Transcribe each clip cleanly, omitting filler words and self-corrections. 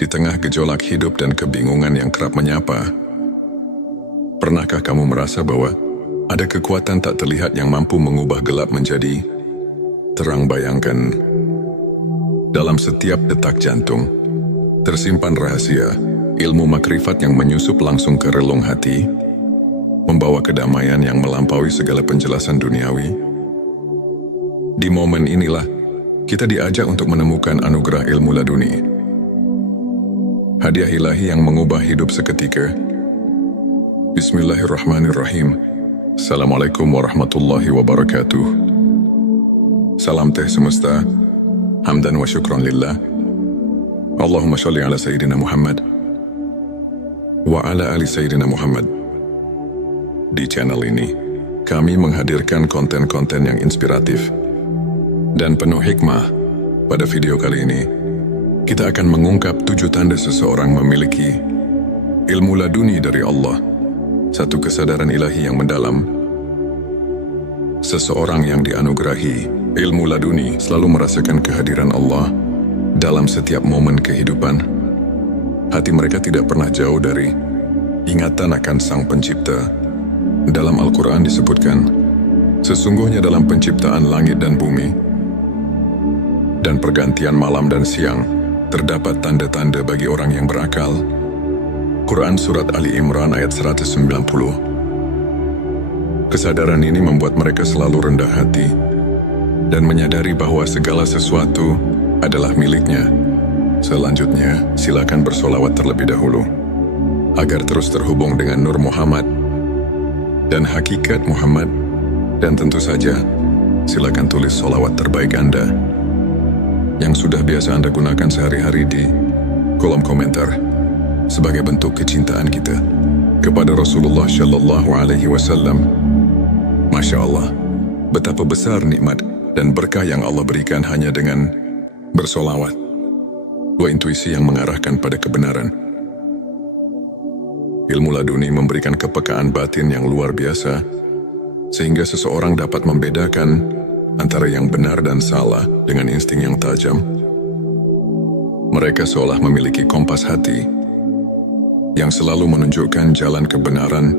Di tengah gejolak hidup dan kebingungan yang kerap menyapa, pernahkah kamu merasa bahwa ada kekuatan tak terlihat yang mampu mengubah gelap menjadi terang? Bayangkan, dalam setiap detak jantung tersimpan rahasia, ilmu makrifat yang menyusup langsung ke relung hati, membawa kedamaian yang melampaui segala penjelasan duniawi. Di momen inilah kita diajak untuk menemukan anugerah ilmu laduni, hadiah ilahi yang mengubah hidup seketika. Bismillahirrahmanirrahim. Assalamualaikum warahmatullahi wabarakatuh. Salam teh semesta, hamdan wa syukran lillah. Allahumma sholli ala Sayyidina Muhammad wa ala ali Sayyidina Muhammad. Di channel ini, kami menghadirkan konten-konten yang inspiratif dan penuh hikmah. Pada video kali ini, kita akan mengungkap 7 tanda seseorang memiliki ilmu laduni dari Allah, satu kesadaran ilahi yang mendalam. Seseorang yang dianugerahi ilmu laduni selalu merasakan kehadiran Allah dalam setiap momen kehidupan. Hati mereka tidak pernah jauh dari ingatan akan Sang Pencipta. Dalam Al-Quran disebutkan, sesungguhnya dalam penciptaan langit dan bumi dan pergantian malam dan siang, terdapat tanda-tanda bagi orang yang berakal. Quran Surat Ali Imran ayat 190. Kesadaran ini membuat mereka selalu rendah hati dan menyadari bahwa segala sesuatu adalah miliknya. Selanjutnya, silakan bersolawat terlebih dahulu, agar terus terhubung dengan Nur Muhammad dan hakikat Muhammad. Dan tentu saja, silakan tulis solawat terbaik Anda yang sudah biasa Anda gunakan sehari-hari di kolom komentar sebagai bentuk kecintaan kita kepada Rasulullah Shallallahu Alaihi Wasallam. Masya Allah, betapa besar nikmat dan berkah yang Allah berikan hanya dengan bersolawat. Dua intuisi yang mengarahkan pada kebenaran. Ilmu laduni memberikan kepekaan batin yang luar biasa, sehingga seseorang dapat membedakan antara yang benar dan salah dengan insting yang tajam. Mereka seolah memiliki kompas hati yang selalu menunjukkan jalan kebenaran.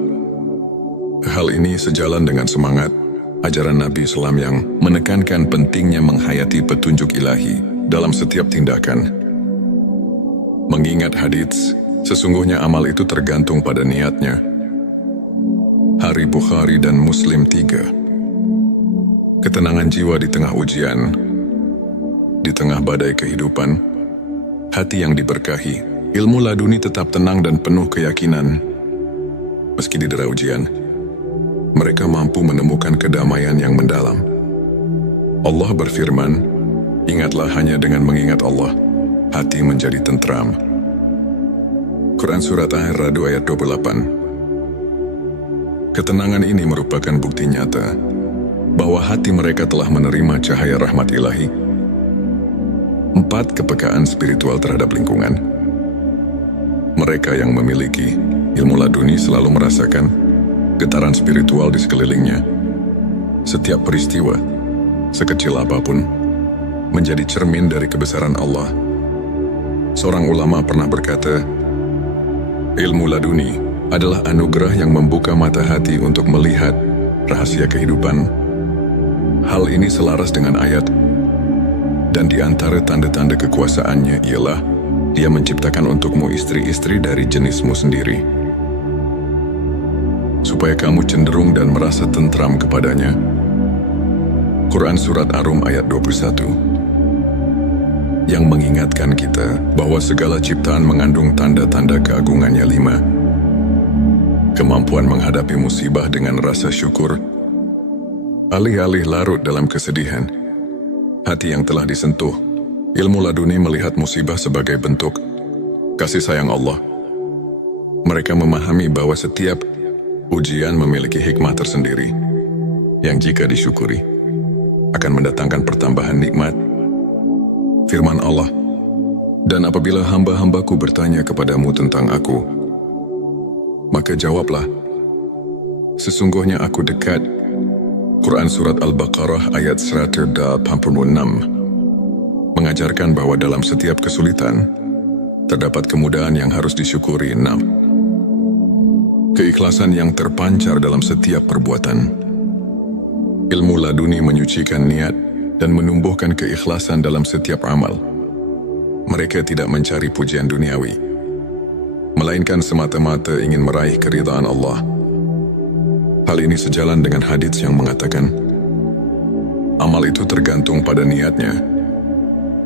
Hal ini sejalan dengan semangat ajaran Nabi Islam yang menekankan pentingnya menghayati petunjuk ilahi dalam setiap tindakan. Mengingat hadits, sesungguhnya amal itu tergantung pada niatnya. Hari Bukhari dan Muslim 3. Ketenangan jiwa di tengah ujian, di tengah badai kehidupan, hati yang diberkahi, ilmu laduni tetap tenang dan penuh keyakinan. Meski didera ujian, mereka mampu menemukan kedamaian yang mendalam. Allah berfirman, ingatlah hanya dengan mengingat Allah, hati menjadi tentram. Quran Surat Ar-Ra'd ayat 28. Ketenangan ini merupakan bukti nyata bahwa hati mereka telah menerima cahaya rahmat ilahi. 4. Kepekaan spiritual terhadap lingkungan. Mereka yang memiliki ilmu laduni selalu merasakan getaran spiritual di sekelilingnya. Setiap peristiwa, sekecil apapun, menjadi cermin dari kebesaran Allah. Seorang ulama pernah berkata, ilmu laduni adalah anugerah yang membuka mata hati untuk melihat rahasia kehidupan. Hal ini selaras dengan ayat, dan di antara tanda-tanda kekuasaannya ialah Dia menciptakan untukmu istri-istri dari jenismu sendiri, supaya kamu cenderung dan merasa tentram kepadanya. Quran Surat Ar-Rum ayat 21, yang mengingatkan kita bahwa segala ciptaan mengandung tanda-tanda keagungannya. 5. Kemampuan menghadapi musibah dengan rasa syukur. Alih-alih larut dalam kesedihan, hati yang telah disentuh ilmu laduni melihat musibah sebagai bentuk kasih sayang Allah. Mereka memahami bahwa setiap ujian memiliki hikmah tersendiri yang jika disyukuri akan mendatangkan pertambahan nikmat. Firman Allah, dan apabila hamba-hambaku bertanya kepadamu tentang aku, maka jawablah, sesungguhnya aku dekat. Quran Surat Al-Baqarah ayat 186 mengajarkan bahwa dalam setiap kesulitan, Terdapat kemudahan yang harus disyukuri. 6. Keikhlasan yang terpancar dalam setiap perbuatan. Ilmu laduni menyucikan niat dan menumbuhkan keikhlasan dalam setiap amal. Mereka tidak mencari pujian duniawi, melainkan semata-mata ingin meraih keridhaan Allah. Hal ini sejalan dengan hadits yang mengatakan, amal itu tergantung pada niatnya.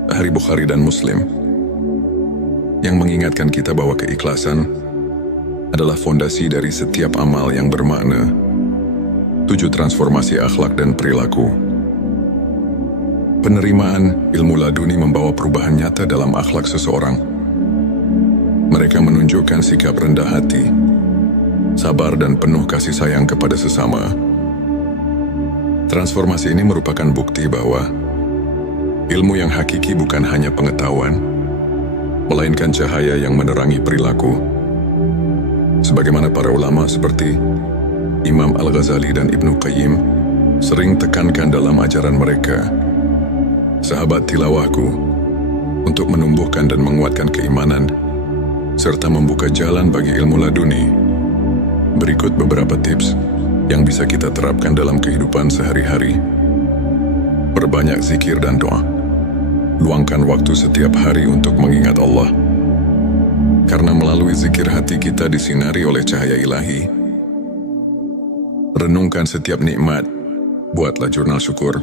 Dari Bukhari dan Muslim, yang mengingatkan kita bahwa keikhlasan adalah fondasi dari setiap amal yang bermakna. 7. Transformasi akhlak dan perilaku. Penerimaan ilmu laduni membawa perubahan nyata dalam akhlak seseorang. Mereka menunjukkan sikap rendah hati, sabar dan penuh kasih sayang kepada sesama. Transformasi ini merupakan bukti bahwa ilmu yang hakiki bukan hanya pengetahuan, melainkan cahaya yang menerangi perilaku. Sebagaimana para ulama seperti Imam Al-Ghazali dan Ibnu Qayyim sering tekankan dalam ajaran mereka, sahabat tilawahku, untuk menumbuhkan dan menguatkan keimanan, serta membuka jalan bagi ilmu laduni. Berikut beberapa tips yang bisa kita terapkan dalam kehidupan sehari-hari. Perbanyak zikir dan doa. Luangkan waktu setiap hari untuk mengingat Allah. Karena melalui zikir hati kita disinari oleh cahaya ilahi. Renungkan setiap nikmat, buatlah jurnal syukur.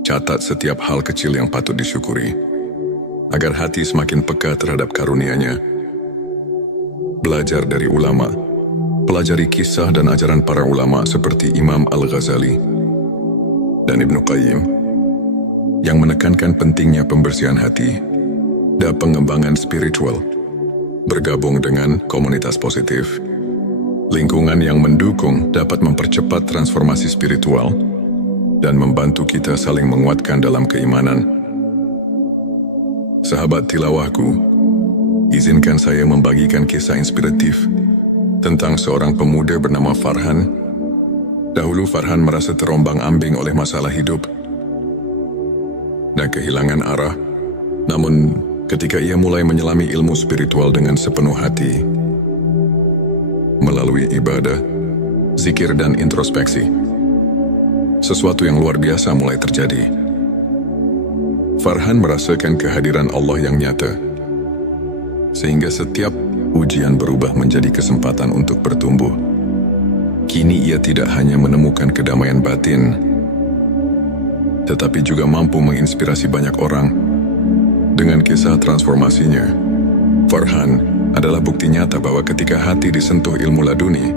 Catat setiap hal kecil yang patut disyukuri, agar hati semakin peka terhadap karunia-Nya. Belajar dari ulama. Pelajari kisah dan ajaran para ulama seperti Imam Al-Ghazali dan Ibnu Qayyim, yang menekankan pentingnya pembersihan hati dan pengembangan spiritual. Bergabung dengan komunitas positif, lingkungan yang mendukung dapat mempercepat transformasi spiritual dan membantu kita saling menguatkan dalam keimanan. Sahabat tilawahku, izinkan saya membagikan kisah inspiratif tentang seorang pemuda bernama Farhan. Dahulu Farhan merasa terombang-ambing oleh masalah hidup dan kehilangan arah. Namun, ketika ia mulai menyelami ilmu spiritual dengan sepenuh hati, melalui ibadah, zikir dan introspeksi, sesuatu yang luar biasa mulai terjadi. Farhan merasakan kehadiran Allah yang nyata, sehingga setiap ujian berubah menjadi kesempatan untuk bertumbuh. Kini ia tidak hanya menemukan kedamaian batin, tetapi juga mampu menginspirasi banyak orang dengan kisah transformasinya. Farhan adalah bukti nyata bahwa ketika hati disentuh ilmu laduni,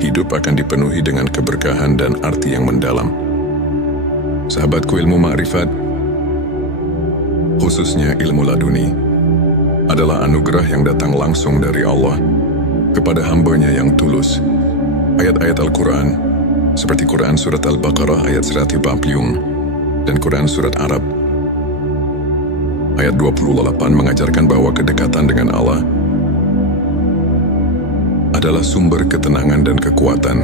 hidup akan dipenuhi dengan keberkahan dan arti yang mendalam. Sahabatku, ilmu ma'rifat, khususnya ilmu laduni, adalah anugerah yang datang langsung dari Allah kepada hamba-Nya yang tulus. Ayat-ayat Al-Quran, seperti Quran Surat Al-Baqarah ayat 140 dan Quran Surat Arab ayat 28 mengajarkan bahwa kedekatan dengan Allah adalah sumber ketenangan dan kekuatan.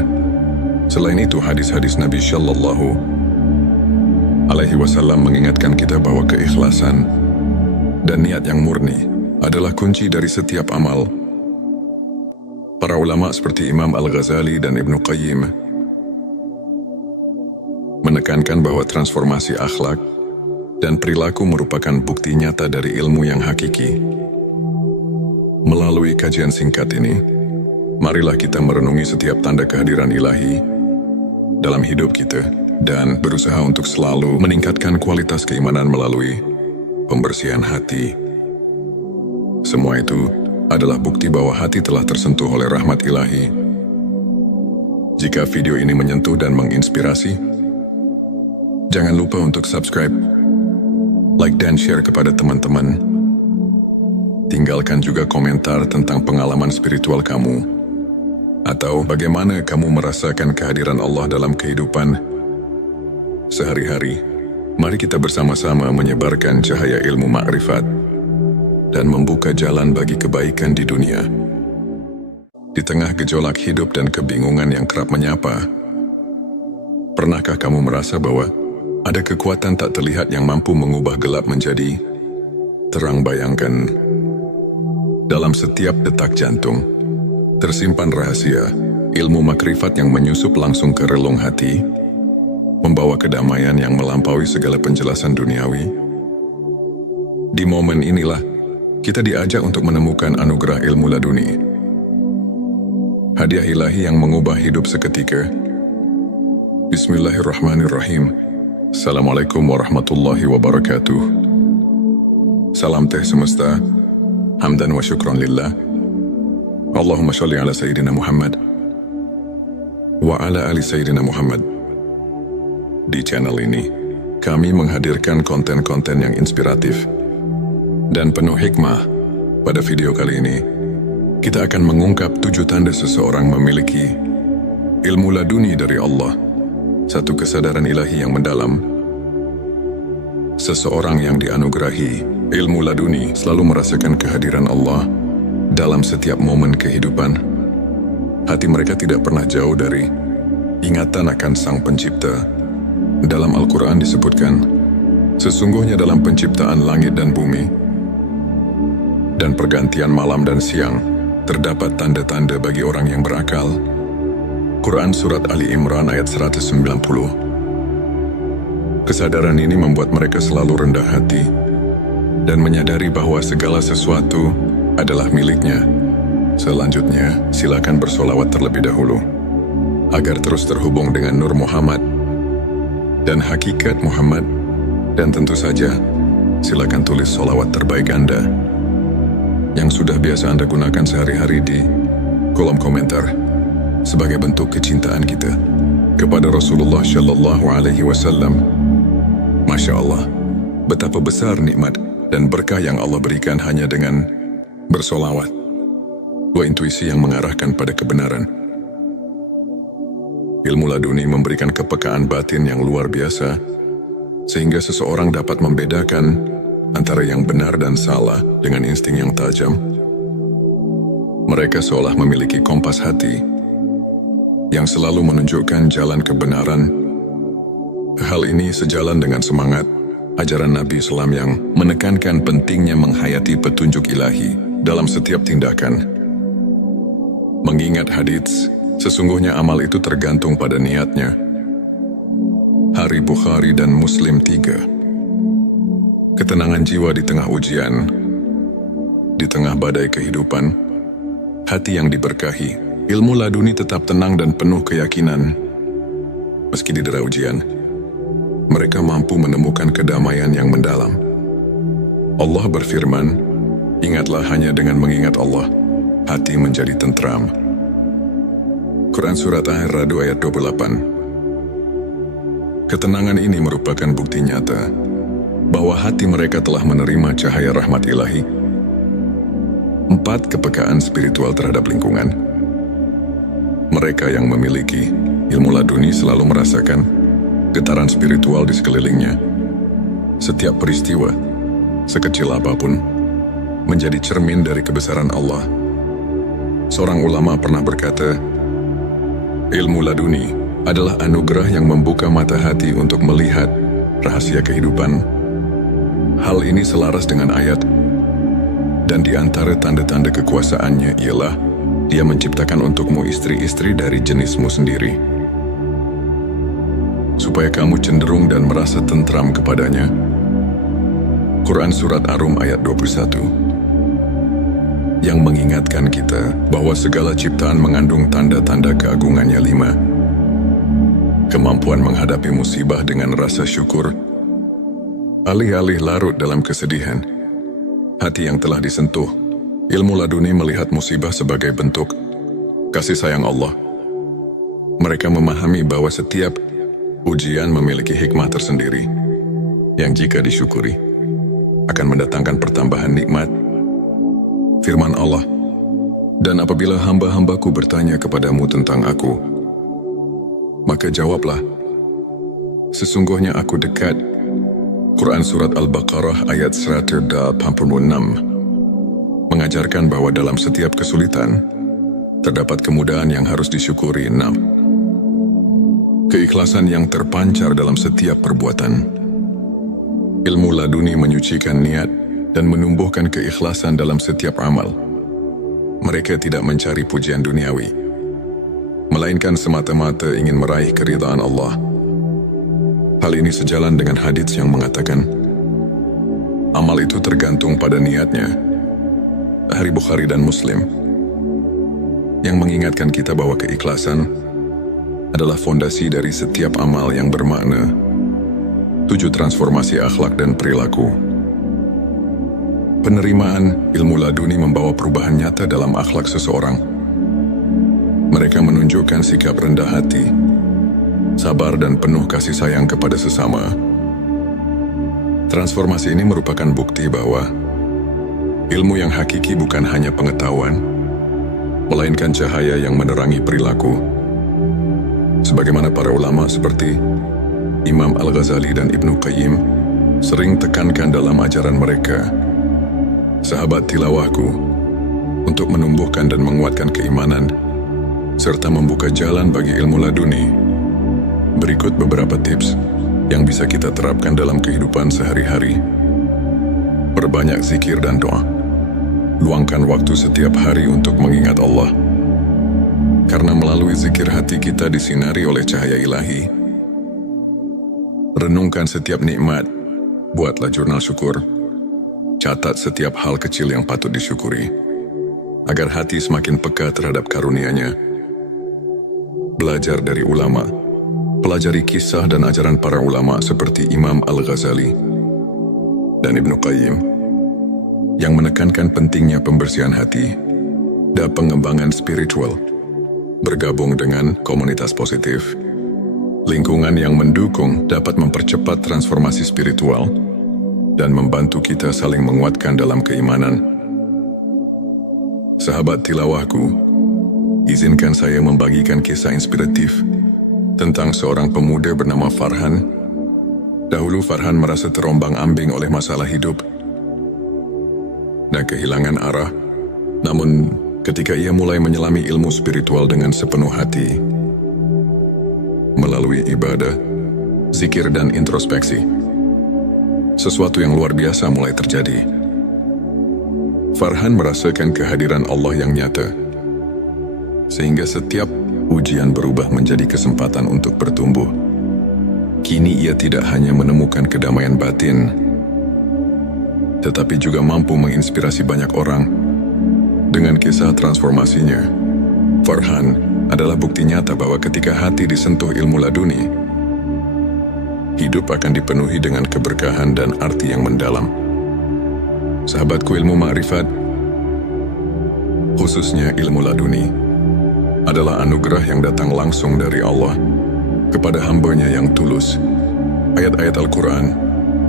Selain itu, hadis-hadis Nabi Shallallahu Alaihi Wasallam mengingatkan kita bahwa keikhlasan dan niat yang murni adalah kunci dari setiap amal. Para ulama seperti Imam Al-Ghazali dan Ibnu Qayyim menekankan bahwa transformasi akhlak dan perilaku merupakan bukti nyata dari ilmu yang hakiki. Melalui kajian singkat ini, marilah kita merenungi setiap tanda kehadiran ilahi dalam hidup kita dan berusaha untuk selalu meningkatkan kualitas keimanan melalui pembersihan hati. Semua itu adalah bukti bahwa hati telah tersentuh oleh rahmat ilahi. Jika video ini menyentuh dan menginspirasi, jangan lupa untuk subscribe, like dan share kepada teman-teman. Tinggalkan juga komentar tentang pengalaman spiritual kamu, atau bagaimana kamu merasakan kehadiran Allah dalam kehidupan sehari-hari. Mari kita bersama-sama menyebarkan cahaya ilmu ma'rifat dan membuka jalan bagi kebaikan di dunia. Di tengah gejolak hidup dan kebingungan yang kerap menyapa, pernahkah kamu merasa bahwa ada kekuatan tak terlihat yang mampu mengubah gelap menjadi Terang bayangkan, dalam setiap detak jantung, tersimpan rahasia, ilmu makrifat yang menyusup langsung ke relung hati, membawa kedamaian yang melampaui segala penjelasan duniawi. Di momen inilah, kita diajak untuk menemukan anugerah ilmu laduni. Hadiah ilahi yang mengubah hidup seketika. Bismillahirrahmanirrahim. Assalamualaikum warahmatullahi wabarakatuh. Salam teh semesta, hamdan wa syukran lillah. Allahumma sholli ala Sayyidina Muhammad wa ala ali Sayyidina Muhammad. Di channel ini, kami menghadirkan konten-konten yang inspiratif dan penuh hikmah. Pada video kali ini, kita akan mengungkap 7 tanda seseorang memiliki ilmu laduni dari Allah, satu kesadaran ilahi yang mendalam. Seseorang yang dianugerahi ilmu laduni selalu merasakan kehadiran Allah dalam setiap momen kehidupan. Hati mereka tidak pernah jauh dari ingatan akan Sang Pencipta. Dalam Al-Quran disebutkan, sesungguhnya dalam penciptaan langit dan bumi dan pergantian malam dan siang, terdapat tanda-tanda bagi orang yang berakal. Quran Surat Ali Imran ayat 190. Kesadaran ini membuat mereka selalu rendah hati dan menyadari bahwa segala sesuatu adalah miliknya. Selanjutnya, silakan bersolawat terlebih dahulu, agar terus terhubung dengan Nur Muhammad dan hakikat Muhammad. Dan tentu saja, silakan tulis solawat terbaik Anda yang sudah biasa Anda gunakan sehari-hari di kolom komentar sebagai bentuk kecintaan kita kepada Rasulullah Shallallahu Alaihi Wasallam. Masya Allah, betapa besar nikmat dan berkah yang Allah berikan hanya dengan bersolawat. Dua intuisi yang mengarahkan pada kebenaran. Ilmu laduni memberikan kepekaan batin yang luar biasa, sehingga seseorang dapat membedakan antara yang benar dan salah dengan insting yang tajam. Mereka seolah memiliki kompas hati yang selalu menunjukkan jalan kebenaran. Hal ini sejalan dengan semangat ajaran Nabi Islam yang menekankan pentingnya menghayati petunjuk ilahi dalam setiap tindakan. Mengingat hadits, sesungguhnya amal itu tergantung pada niatnya. Hari Bukhari dan Muslim 3. Ketenangan jiwa di tengah ujian, di tengah badai kehidupan, hati yang diberkahi, ilmu laduni tetap tenang dan penuh keyakinan. Meski didera ujian, mereka mampu menemukan kedamaian yang mendalam. Allah berfirman, ingatlah hanya dengan mengingat Allah, hati menjadi tentram. Quran Surat Ar-Ra'd ayat 28. Ketenangan ini merupakan bukti nyata bahwa hati mereka telah menerima cahaya rahmat ilahi. 4. Kepekaan spiritual terhadap lingkungan. Mereka yang memiliki ilmu laduni selalu merasakan getaran spiritual di sekelilingnya. Setiap peristiwa, sekecil apapun, menjadi cermin dari kebesaran Allah. Seorang ulama pernah berkata, ilmu laduni adalah anugerah yang membuka mata hati untuk melihat rahasia kehidupan. Hal ini selaras dengan ayat, dan di antara tanda-tanda kekuasaannya ialah Dia menciptakan untukmu istri-istri dari jenismu sendiri, supaya kamu cenderung dan merasa tentram kepadanya. Quran Surat Ar-Rum ayat 21, yang mengingatkan kita bahwa segala ciptaan mengandung tanda-tanda keagungannya. 5. Kemampuan menghadapi musibah dengan rasa syukur. Alih-alih larut dalam kesedihan, hati yang telah disentuh ilmu laduni melihat musibah sebagai bentuk kasih sayang Allah. Mereka memahami bahwa setiap ujian memiliki hikmah tersendiri yang jika disyukuri akan mendatangkan pertambahan nikmat. Firman Allah, dan apabila hamba-hambaku bertanya kepadamu tentang aku, maka jawablah, sesungguhnya aku dekat. Quran Surat Al-Baqarah ayat 186 mengajarkan bahwa dalam setiap kesulitan terdapat kemudahan yang harus disyukuri. 6. Keikhlasan yang terpancar dalam setiap perbuatan. Ilmu laduni menyucikan niat dan menumbuhkan keikhlasan dalam setiap amal. Mereka tidak mencari pujian duniawi, melainkan semata-mata ingin meraih keridhaan Allah. Hal ini sejalan dengan hadits yang mengatakan, amal itu tergantung pada niatnya. Hadits Bukhari dan Muslim, yang mengingatkan kita bahwa keikhlasan adalah fondasi dari setiap amal yang bermakna. 7. Transformasi akhlak dan perilaku. Penerimaan ilmu laduni membawa perubahan nyata dalam akhlak seseorang. Mereka menunjukkan sikap rendah hati, sabar dan penuh kasih sayang kepada sesama. Transformasi ini merupakan bukti bahwa ilmu yang hakiki bukan hanya pengetahuan, melainkan cahaya yang menerangi perilaku. Sebagaimana para ulama seperti Imam Al-Ghazali dan Ibnu Qayyim sering tekankan dalam ajaran mereka, sahabat tilawahku, untuk menumbuhkan dan menguatkan keimanan, serta membuka jalan bagi ilmu laduni. Berikut beberapa tips yang bisa kita terapkan dalam kehidupan sehari-hari. Perbanyak zikir dan doa. Luangkan waktu setiap hari untuk mengingat Allah. Karena melalui zikir hati kita disinari oleh cahaya ilahi. Renungkan setiap nikmat. Buatlah jurnal syukur. Catat setiap hal kecil yang patut disyukuri, agar hati semakin peka terhadap karunia-Nya. Belajar dari ulama. Pelajari kisah dan ajaran para ulama seperti Imam Al-Ghazali dan Ibnu Qayyim, yang menekankan pentingnya pembersihan hati dan pengembangan spiritual. Bergabung dengan komunitas positif, lingkungan yang mendukung dapat mempercepat transformasi spiritual dan membantu kita saling menguatkan dalam keimanan. Sahabat tilawahku, izinkan saya membagikan kisah inspiratif tentang seorang pemuda bernama Farhan. Dahulu Farhan merasa terombang-ambing oleh masalah hidup dan kehilangan arah. Namun, ketika ia mulai menyelami ilmu spiritual dengan sepenuh hati, melalui ibadah, zikir dan introspeksi, sesuatu yang luar biasa mulai terjadi. Farhan merasakan kehadiran Allah yang nyata, sehingga setiap ujian berubah menjadi kesempatan untuk bertumbuh. Kini ia tidak hanya menemukan kedamaian batin, tetapi juga mampu menginspirasi banyak orang dengan kisah transformasinya. Farhan adalah bukti nyata bahwa ketika hati disentuh ilmu laduni, hidup akan dipenuhi dengan keberkahan dan arti yang mendalam. Sahabatku, ilmu ma'rifat, khususnya ilmu laduni, adalah anugerah yang datang langsung dari Allah kepada hamba-Nya yang tulus. Ayat-ayat Al-Quran,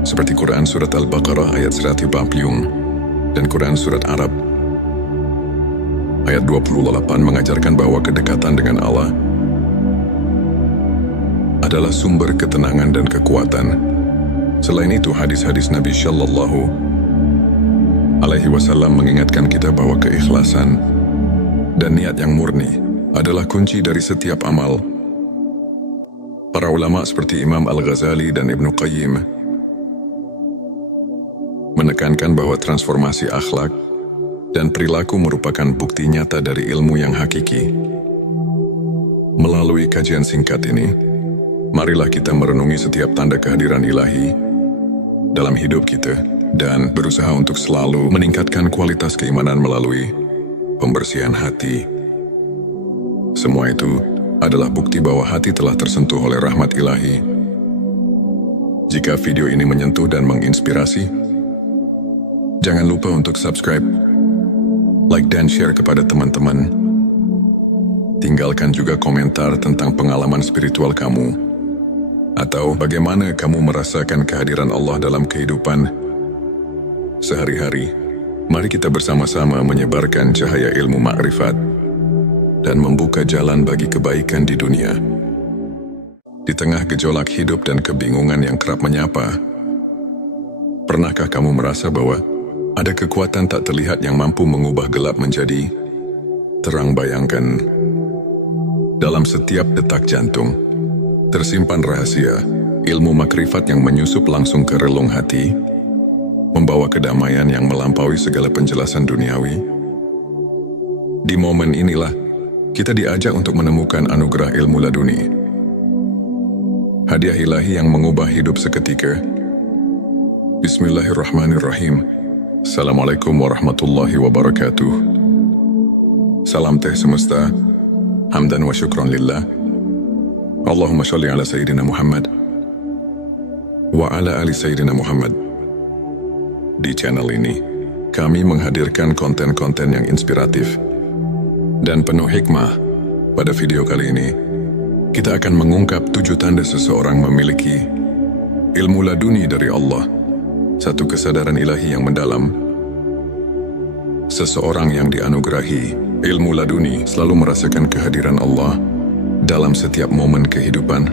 seperti Quran Surat Al-Baqarah ayat 140 dan Quran Surat Arab ayat 28 mengajarkan bahwa kedekatan dengan Allah adalah sumber ketenangan dan kekuatan. Selain itu, hadis-hadis Nabi Shallallahu Alaihi Wasallam mengingatkan kita bahwa keikhlasan dan niat yang murni adalah kunci dari setiap amal. Para ulama seperti Imam Al-Ghazali dan Ibnu Qayyim menekankan bahwa transformasi akhlak dan perilaku merupakan bukti nyata dari ilmu yang hakiki. Melalui kajian singkat ini, marilah kita merenungi setiap tanda kehadiran ilahi dalam hidup kita dan berusaha untuk selalu meningkatkan kualitas keimanan melalui pembersihan hati. Semua itu adalah bukti bahwa hati telah tersentuh oleh rahmat ilahi. Jika video ini menyentuh dan menginspirasi, jangan lupa untuk subscribe, like dan share kepada teman-teman. Tinggalkan juga komentar tentang pengalaman spiritual kamu, atau bagaimana kamu merasakan kehadiran Allah dalam kehidupan sehari-hari. Mari kita bersama-sama menyebarkan cahaya ilmu ma'rifat dan membuka jalan bagi kebaikan di dunia. Di tengah gejolak hidup dan kebingungan yang kerap menyapa, pernahkah kamu merasa bahwa ada kekuatan tak terlihat yang mampu mengubah gelap menjadi terang? Bayangkan, dalam setiap detak jantung tersimpan rahasia ilmu makrifat yang menyusup langsung ke relung hati, membawa kedamaian yang melampaui segala penjelasan duniawi. Di momen inilah, kita diajak untuk menemukan anugerah ilmu laduni. Hadiah ilahi yang mengubah hidup seketika. Bismillahirrahmanirrahim. Assalamualaikum warahmatullahi wabarakatuh. Salam teh semesta. Hamdan wa syukran lillah. Allahumma sholli ala Sayyidina Muhammad wa ala ali Sayyidina Muhammad. Di channel ini, kami menghadirkan konten-konten yang inspiratif dan penuh hikmah. Pada video kali ini, kita akan mengungkap 7 tanda seseorang memiliki ilmu laduni dari Allah, satu kesadaran ilahi yang mendalam. Seseorang yang dianugerahi ilmu laduni selalu merasakan kehadiran Allah dalam setiap momen kehidupan.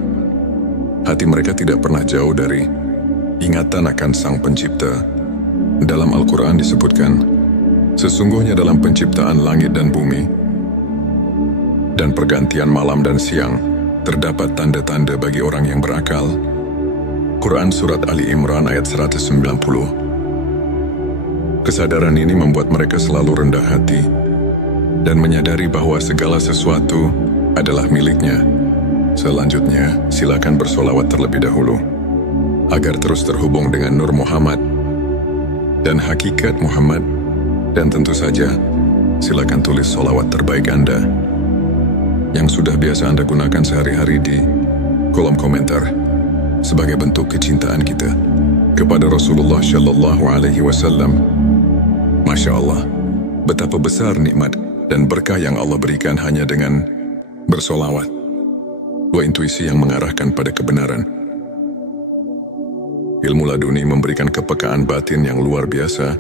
Hati mereka tidak pernah jauh dari ingatan akan Sang Pencipta. Dalam Al-Quran disebutkan, sesungguhnya dalam penciptaan langit dan bumi dan pergantian malam dan siang, terdapat tanda-tanda bagi orang yang berakal. Quran Surat Ali Imran ayat 190. Kesadaran ini membuat mereka selalu rendah hati dan menyadari bahwa segala sesuatu adalah miliknya. Selanjutnya, silakan bersolawat terlebih dahulu, agar terus terhubung dengan Nur Muhammad dan hakikat Muhammad. Dan tentu saja, silakan tulis solawat terbaik Anda yang sudah biasa Anda gunakan sehari-hari di kolom komentar sebagai bentuk kecintaan kita kepada Rasulullah Shallallahu Alaihi Wasallam. Masya Allah, betapa besar nikmat dan berkah yang Allah berikan hanya dengan bersolawat. Dua intuisi yang mengarahkan pada kebenaran. Ilmu laduni memberikan kepekaan batin yang luar biasa,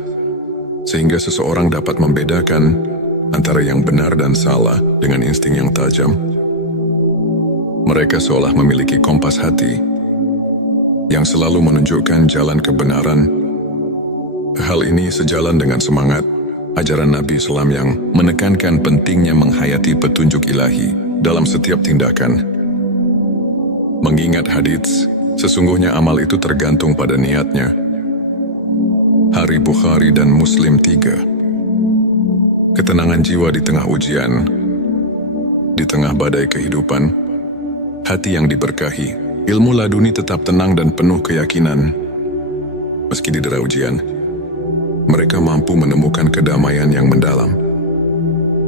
sehingga seseorang dapat membedakan antara yang benar dan salah dengan insting yang tajam. Mereka seolah memiliki kompas hati yang selalu menunjukkan jalan kebenaran. Hal ini sejalan dengan semangat ajaran Nabi Islam yang menekankan pentingnya menghayati petunjuk ilahi dalam setiap tindakan. Mengingat hadits, sesungguhnya amal itu tergantung pada niatnya. Hari Bukhari dan Muslim 3. Ketenangan jiwa di tengah ujian, di tengah badai kehidupan, hati yang diberkahi, ilmu laduni tetap tenang dan penuh keyakinan. Meski didera ujian, mereka mampu menemukan kedamaian yang mendalam.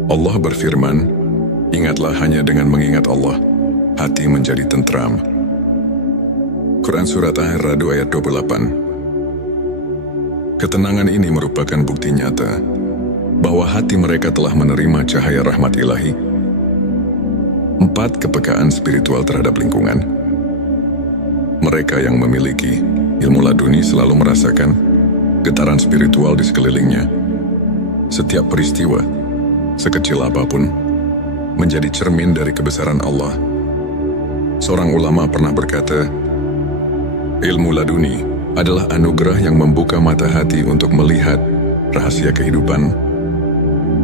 Allah berfirman, ingatlah hanya dengan mengingat Allah, hati menjadi tentram. Quran Surat Ar-Ra'd ayat 28. Ketenangan ini merupakan bukti nyata bahwa hati mereka telah menerima cahaya rahmat ilahi. 4. Kepekaan spiritual terhadap lingkungan. Mereka yang memiliki ilmu laduni selalu merasakan getaran spiritual di sekelilingnya. Setiap peristiwa, sekecil apapun, menjadi cermin dari kebesaran Allah. Seorang ulama pernah berkata, ilmu laduni adalah anugerah yang membuka mata hati untuk melihat rahasia kehidupan.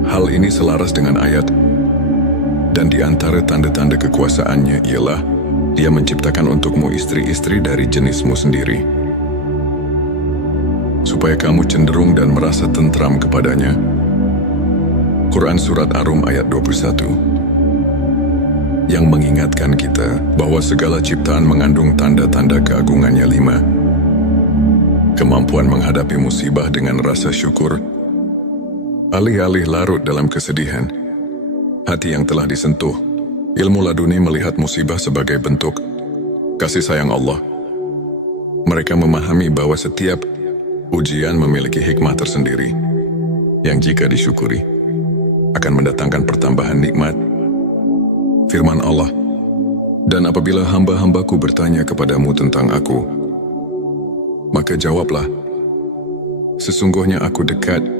Hal ini selaras dengan ayat, dan di antara tanda-tanda kekuasaannya ialah Dia menciptakan untukmu istri-istri dari jenismu sendiri, supaya kamu cenderung dan merasa tentram kepadanya. Quran Surat Ar-Rum ayat 21, yang mengingatkan kita bahwa segala ciptaan mengandung tanda-tanda keagungannya. 5. Kemampuan menghadapi musibah dengan rasa syukur. Alih-alih larut dalam kesedihan, hati yang telah disentuh, ilmu laduni melihat musibah sebagai bentuk kasih sayang Allah. Mereka memahami bahwa setiap ujian memiliki hikmah tersendiri, yang jika disyukuri, akan mendatangkan pertambahan nikmat. Firman Allah, dan apabila hamba-hambaku bertanya kepadamu tentang aku, maka jawablah, sesungguhnya aku dekat.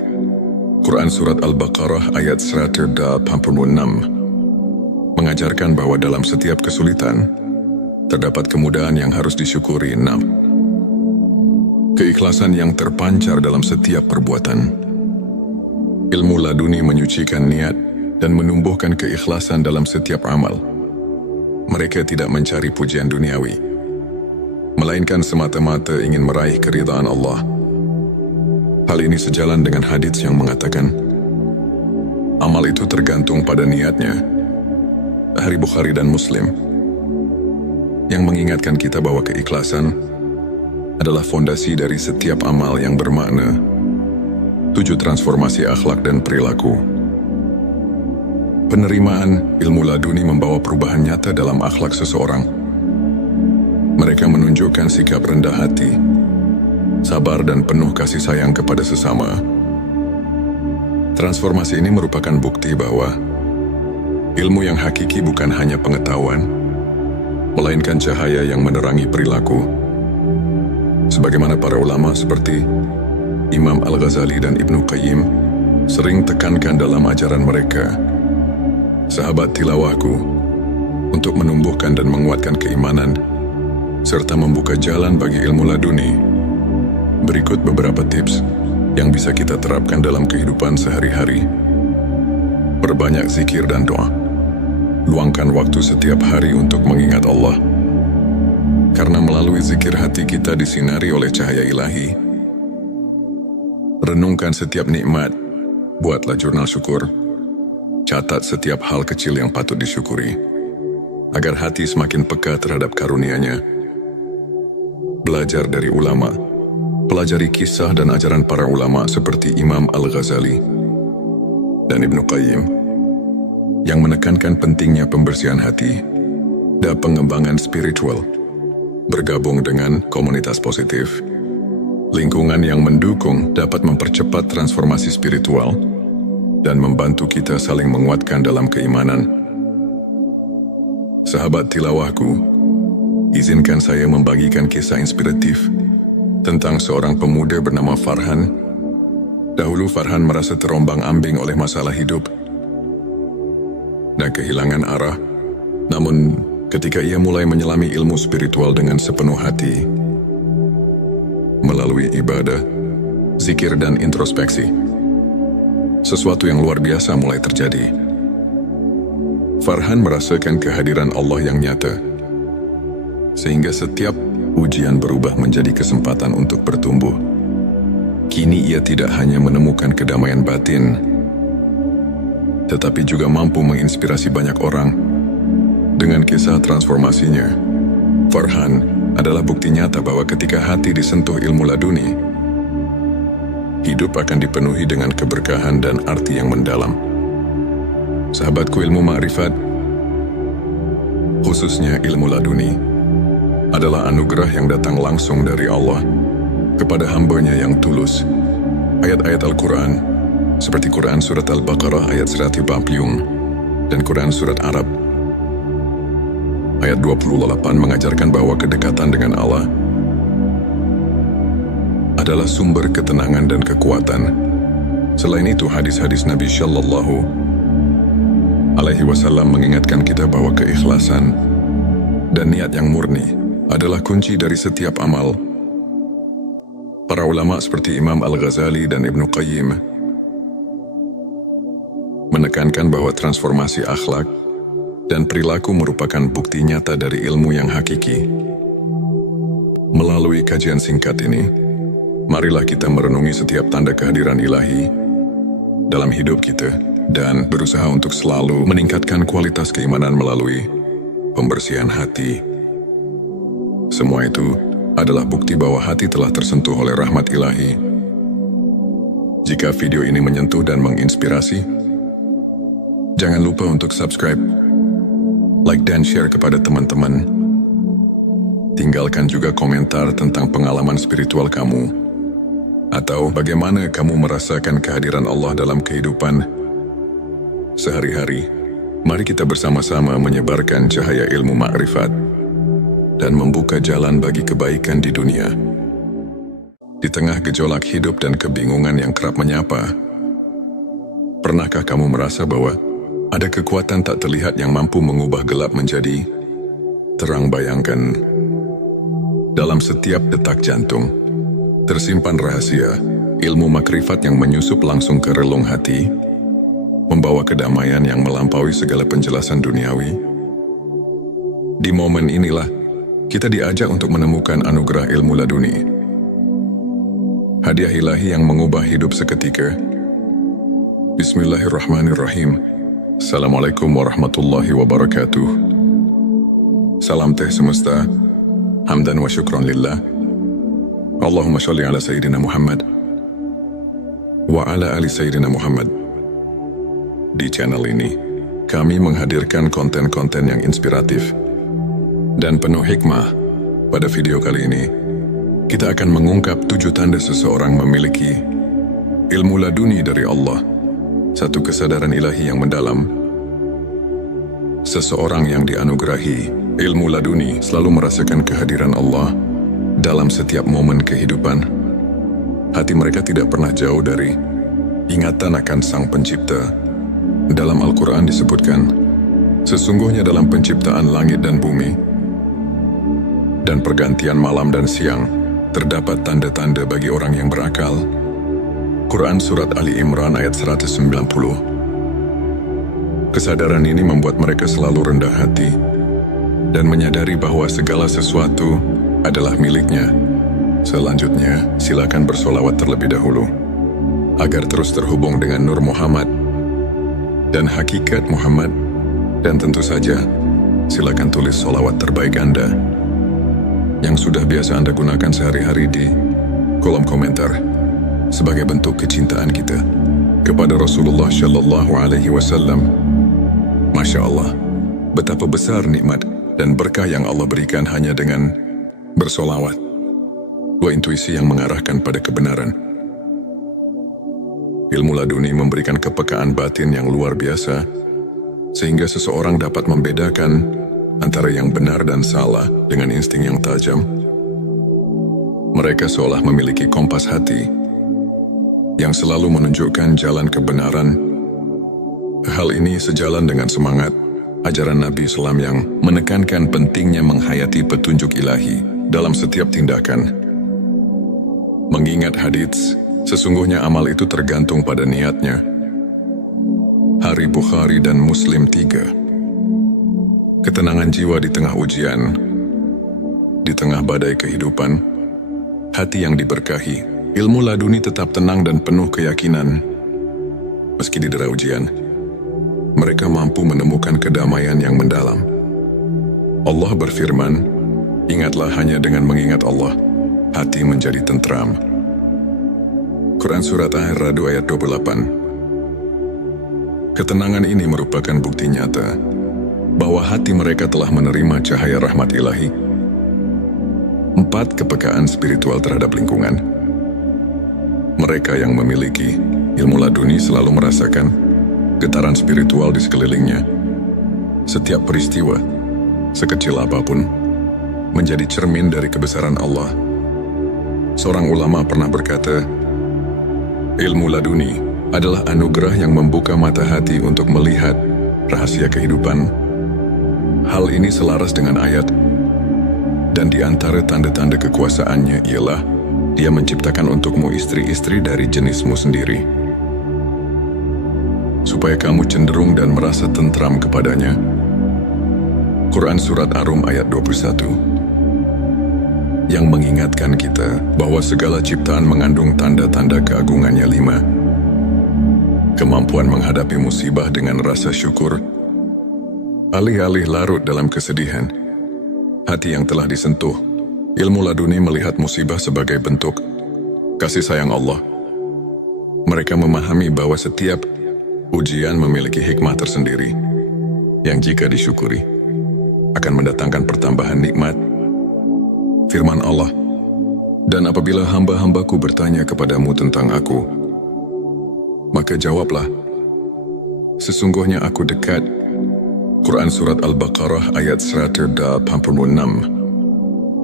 Quran Surat Al-Baqarah ayat 186 mengajarkan bahwa dalam setiap kesulitan, terdapat kemudahan yang harus disyukuri. 6. Keikhlasan yang terpancar dalam setiap perbuatan. Ilmu laduni menyucikan niat dan menumbuhkan keikhlasan dalam setiap amal. Mereka tidak mencari pujian duniawi, melainkan semata-mata ingin meraih keridhaan Allah. Hal ini sejalan dengan hadits yang mengatakan, amal itu tergantung pada niatnya. Dari Bukhari dan Muslim, yang mengingatkan kita bahwa keikhlasan adalah fondasi dari setiap amal yang bermakna. 7. Transformasi akhlak dan perilaku. Penerimaan ilmu laduni membawa perubahan nyata dalam akhlak seseorang. Mereka menunjukkan sikap rendah hati, sabar dan penuh kasih sayang kepada sesama. Transformasi ini merupakan bukti bahwa ilmu yang hakiki bukan hanya pengetahuan, melainkan cahaya yang menerangi perilaku. Sebagaimana para ulama seperti Imam Al-Ghazali dan Ibnu Qayyim sering tekankan dalam ajaran mereka, sahabat tilawahku, untuk menumbuhkan dan menguatkan keimanan, serta membuka jalan bagi ilmu laduni. Berikut beberapa tips yang bisa kita terapkan dalam kehidupan sehari-hari. Perbanyak zikir dan doa. Luangkan waktu setiap hari untuk mengingat Allah. Karena melalui zikir hati kita disinari oleh cahaya ilahi. Renungkan setiap nikmat. Buatlah jurnal syukur. Catat setiap hal kecil yang patut disyukuri, agar hati semakin peka terhadap karunia-Nya. Belajar dari ulama. Pelajari kisah dan ajaran para ulama seperti Imam Al-Ghazali dan Ibnu Qayyim, yang menekankan pentingnya pembersihan hati dan pengembangan spiritual. Bergabung dengan komunitas positif, lingkungan yang mendukung dapat mempercepat transformasi spiritual dan membantu kita saling menguatkan dalam keimanan. Sahabat tilawahku, izinkan saya membagikan kisah inspiratif tentang seorang pemuda bernama Farhan. Dahulu Farhan merasa terombang-ambing oleh masalah hidup dan kehilangan arah. Namun, ketika ia mulai menyelami ilmu spiritual dengan sepenuh hati, melalui ibadah, zikir dan introspeksi, sesuatu yang luar biasa mulai terjadi. Farhan merasakan kehadiran Allah yang nyata, sehingga setiap ujian berubah menjadi kesempatan untuk bertumbuh. Kini ia tidak hanya menemukan kedamaian batin, tetapi juga mampu menginspirasi banyak orang. Dengan kisah transformasinya, Farhan adalah bukti nyata bahwa ketika hati disentuh ilmu laduni, hidup akan dipenuhi dengan keberkahan dan arti yang mendalam. Sahabatku, ilmu ma'rifat, khususnya ilmu laduni, adalah anugerah yang datang langsung dari Allah kepada hamba-Nya yang tulus. Ayat-ayat Al-Quran, seperti Quran Surat Al-Baqarah ayat 140 dan Quran Surat Arab ayat 28 mengajarkan bahwa kedekatan dengan Allah adalah sumber ketenangan dan kekuatan. Selain itu, hadis-hadis Nabi Shallallahu Alaihi Wasallam mengingatkan kita bahwa keikhlasan dan niat yang murni adalah kunci dari setiap amal. Para ulama seperti Imam Al-Ghazali dan Ibnu Qayyim menekankan bahwa transformasi akhlak dan perilaku merupakan bukti nyata dari ilmu yang hakiki. Melalui kajian singkat ini, marilah kita merenungi setiap tanda kehadiran ilahi dalam hidup kita dan berusaha untuk selalu meningkatkan kualitas keimanan melalui pembersihan hati. Semua itu adalah bukti bahwa hati telah tersentuh oleh rahmat ilahi. Jika video ini menyentuh dan menginspirasi, jangan lupa untuk subscribe, like dan share kepada teman-teman. Tinggalkan juga komentar tentang pengalaman spiritual kamu, atau bagaimana kamu merasakan kehadiran Allah dalam kehidupan sehari-hari. Mari kita bersama-sama menyebarkan cahaya ilmu ma'rifat dan membuka jalan bagi kebaikan di dunia. Di tengah gejolak hidup dan kebingungan yang kerap menyapa, pernahkah kamu merasa bahwa ada kekuatan tak terlihat yang mampu mengubah gelap menjadi terang? Bayangkan, dalam setiap detak jantung tersimpan rahasia ilmu makrifat yang menyusup langsung ke relung hati, membawa kedamaian yang melampaui segala penjelasan duniawi. Di momen inilah kita diajak untuk menemukan anugerah ilmu laduni. Hadiah ilahi yang mengubah hidup seketika. Bismillahirrahmanirrahim. Assalamualaikum warahmatullahi wabarakatuh. Salam teh semesta. Hamdan wa syukran lillah. Allahumma sholli ala Sayyidina Muhammad wa ala ali Sayyidina Muhammad. Di channel ini, kami menghadirkan konten-konten yang inspiratif dan penuh hikmah. Pada video kali ini, kita akan mengungkap 7 tanda seseorang memiliki ilmu laduni dari Allah, satu kesadaran ilahi yang mendalam. Seseorang yang dianugerahi ilmu laduni selalu merasakan kehadiran Allah dalam setiap momen kehidupan. Hati mereka tidak pernah jauh dari ingatan akan Sang Pencipta. Dalam Al-Quran disebutkan, sesungguhnya dalam penciptaan langit dan bumi dan pergantian malam dan siang, terdapat tanda-tanda bagi orang yang berakal. Quran Surat Ali Imran ayat 190. Kesadaran ini membuat mereka selalu rendah hati dan menyadari bahwa segala sesuatu adalah miliknya. Selanjutnya, silakan bersolawat terlebih dahulu agar terus terhubung dengan Nur Muhammad dan hakikat Muhammad. Dan tentu saja, silakan tulis solawat terbaik Anda yang sudah biasa Anda gunakan sehari-hari di kolom komentar sebagai bentuk kecintaan kita kepada Rasulullah Shallallahu Alaihi Wasallam. Masya Allah, betapa besar nikmat dan berkah yang Allah berikan hanya dengan bersolawat. Dua intuisi yang mengarahkan pada kebenaran. Ilmu laduni memberikan kepekaan batin yang luar biasa, sehingga seseorang dapat membedakan antara yang benar dan salah dengan insting yang tajam. Mereka seolah memiliki kompas hati yang selalu menunjukkan jalan kebenaran. Hal ini sejalan dengan semangat ajaran Nabi Islam yang menekankan pentingnya menghayati petunjuk ilahi dalam setiap tindakan. Mengingat hadits, sesungguhnya amal itu tergantung pada niatnya. Hari Bukhari dan Muslim 3. Ketenangan jiwa di tengah ujian, di tengah badai kehidupan, hati yang diberkahi, ilmu laduni tetap tenang dan penuh keyakinan. Meski didera ujian, mereka mampu menemukan kedamaian yang mendalam. Allah berfirman, ingatlah hanya dengan mengingat Allah, hati menjadi tentram. Quran Surat Ar-Ra'd ayat 28. Ketenangan ini merupakan bukti nyata bahwa hati mereka telah menerima cahaya rahmat ilahi. 4. Kepekaan spiritual terhadap lingkungan. Mereka yang memiliki ilmu laduni selalu merasakan getaran spiritual di sekelilingnya. Setiap peristiwa, sekecil apapun, menjadi cermin dari kebesaran Allah. Seorang ulama pernah berkata, ilmu laduni adalah anugerah yang membuka mata hati untuk melihat rahasia kehidupan. Hal ini selaras dengan ayat, dan di antara tanda-tanda kekuasaannya ialah Dia menciptakan untukmu istri-istri dari jenismu sendiri, supaya kamu cenderung dan merasa tentram kepadanya. Quran Surat Ar-Rum ayat 21, yang mengingatkan kita bahwa segala ciptaan mengandung tanda-tanda keagungannya. 5. Kemampuan menghadapi musibah dengan rasa syukur. Alih-alih larut dalam kesedihan, hati yang telah disentuh, ilmu laduni melihat musibah sebagai bentuk kasih sayang Allah. Mereka memahami bahwa setiap ujian memiliki hikmah tersendiri, yang jika disyukuri, akan mendatangkan pertambahan nikmat. Firman Allah, dan apabila hamba-hambaku bertanya kepadamu tentang aku, maka jawablah, sesungguhnya aku dekat. Quran Surat Al-Baqarah ayat 186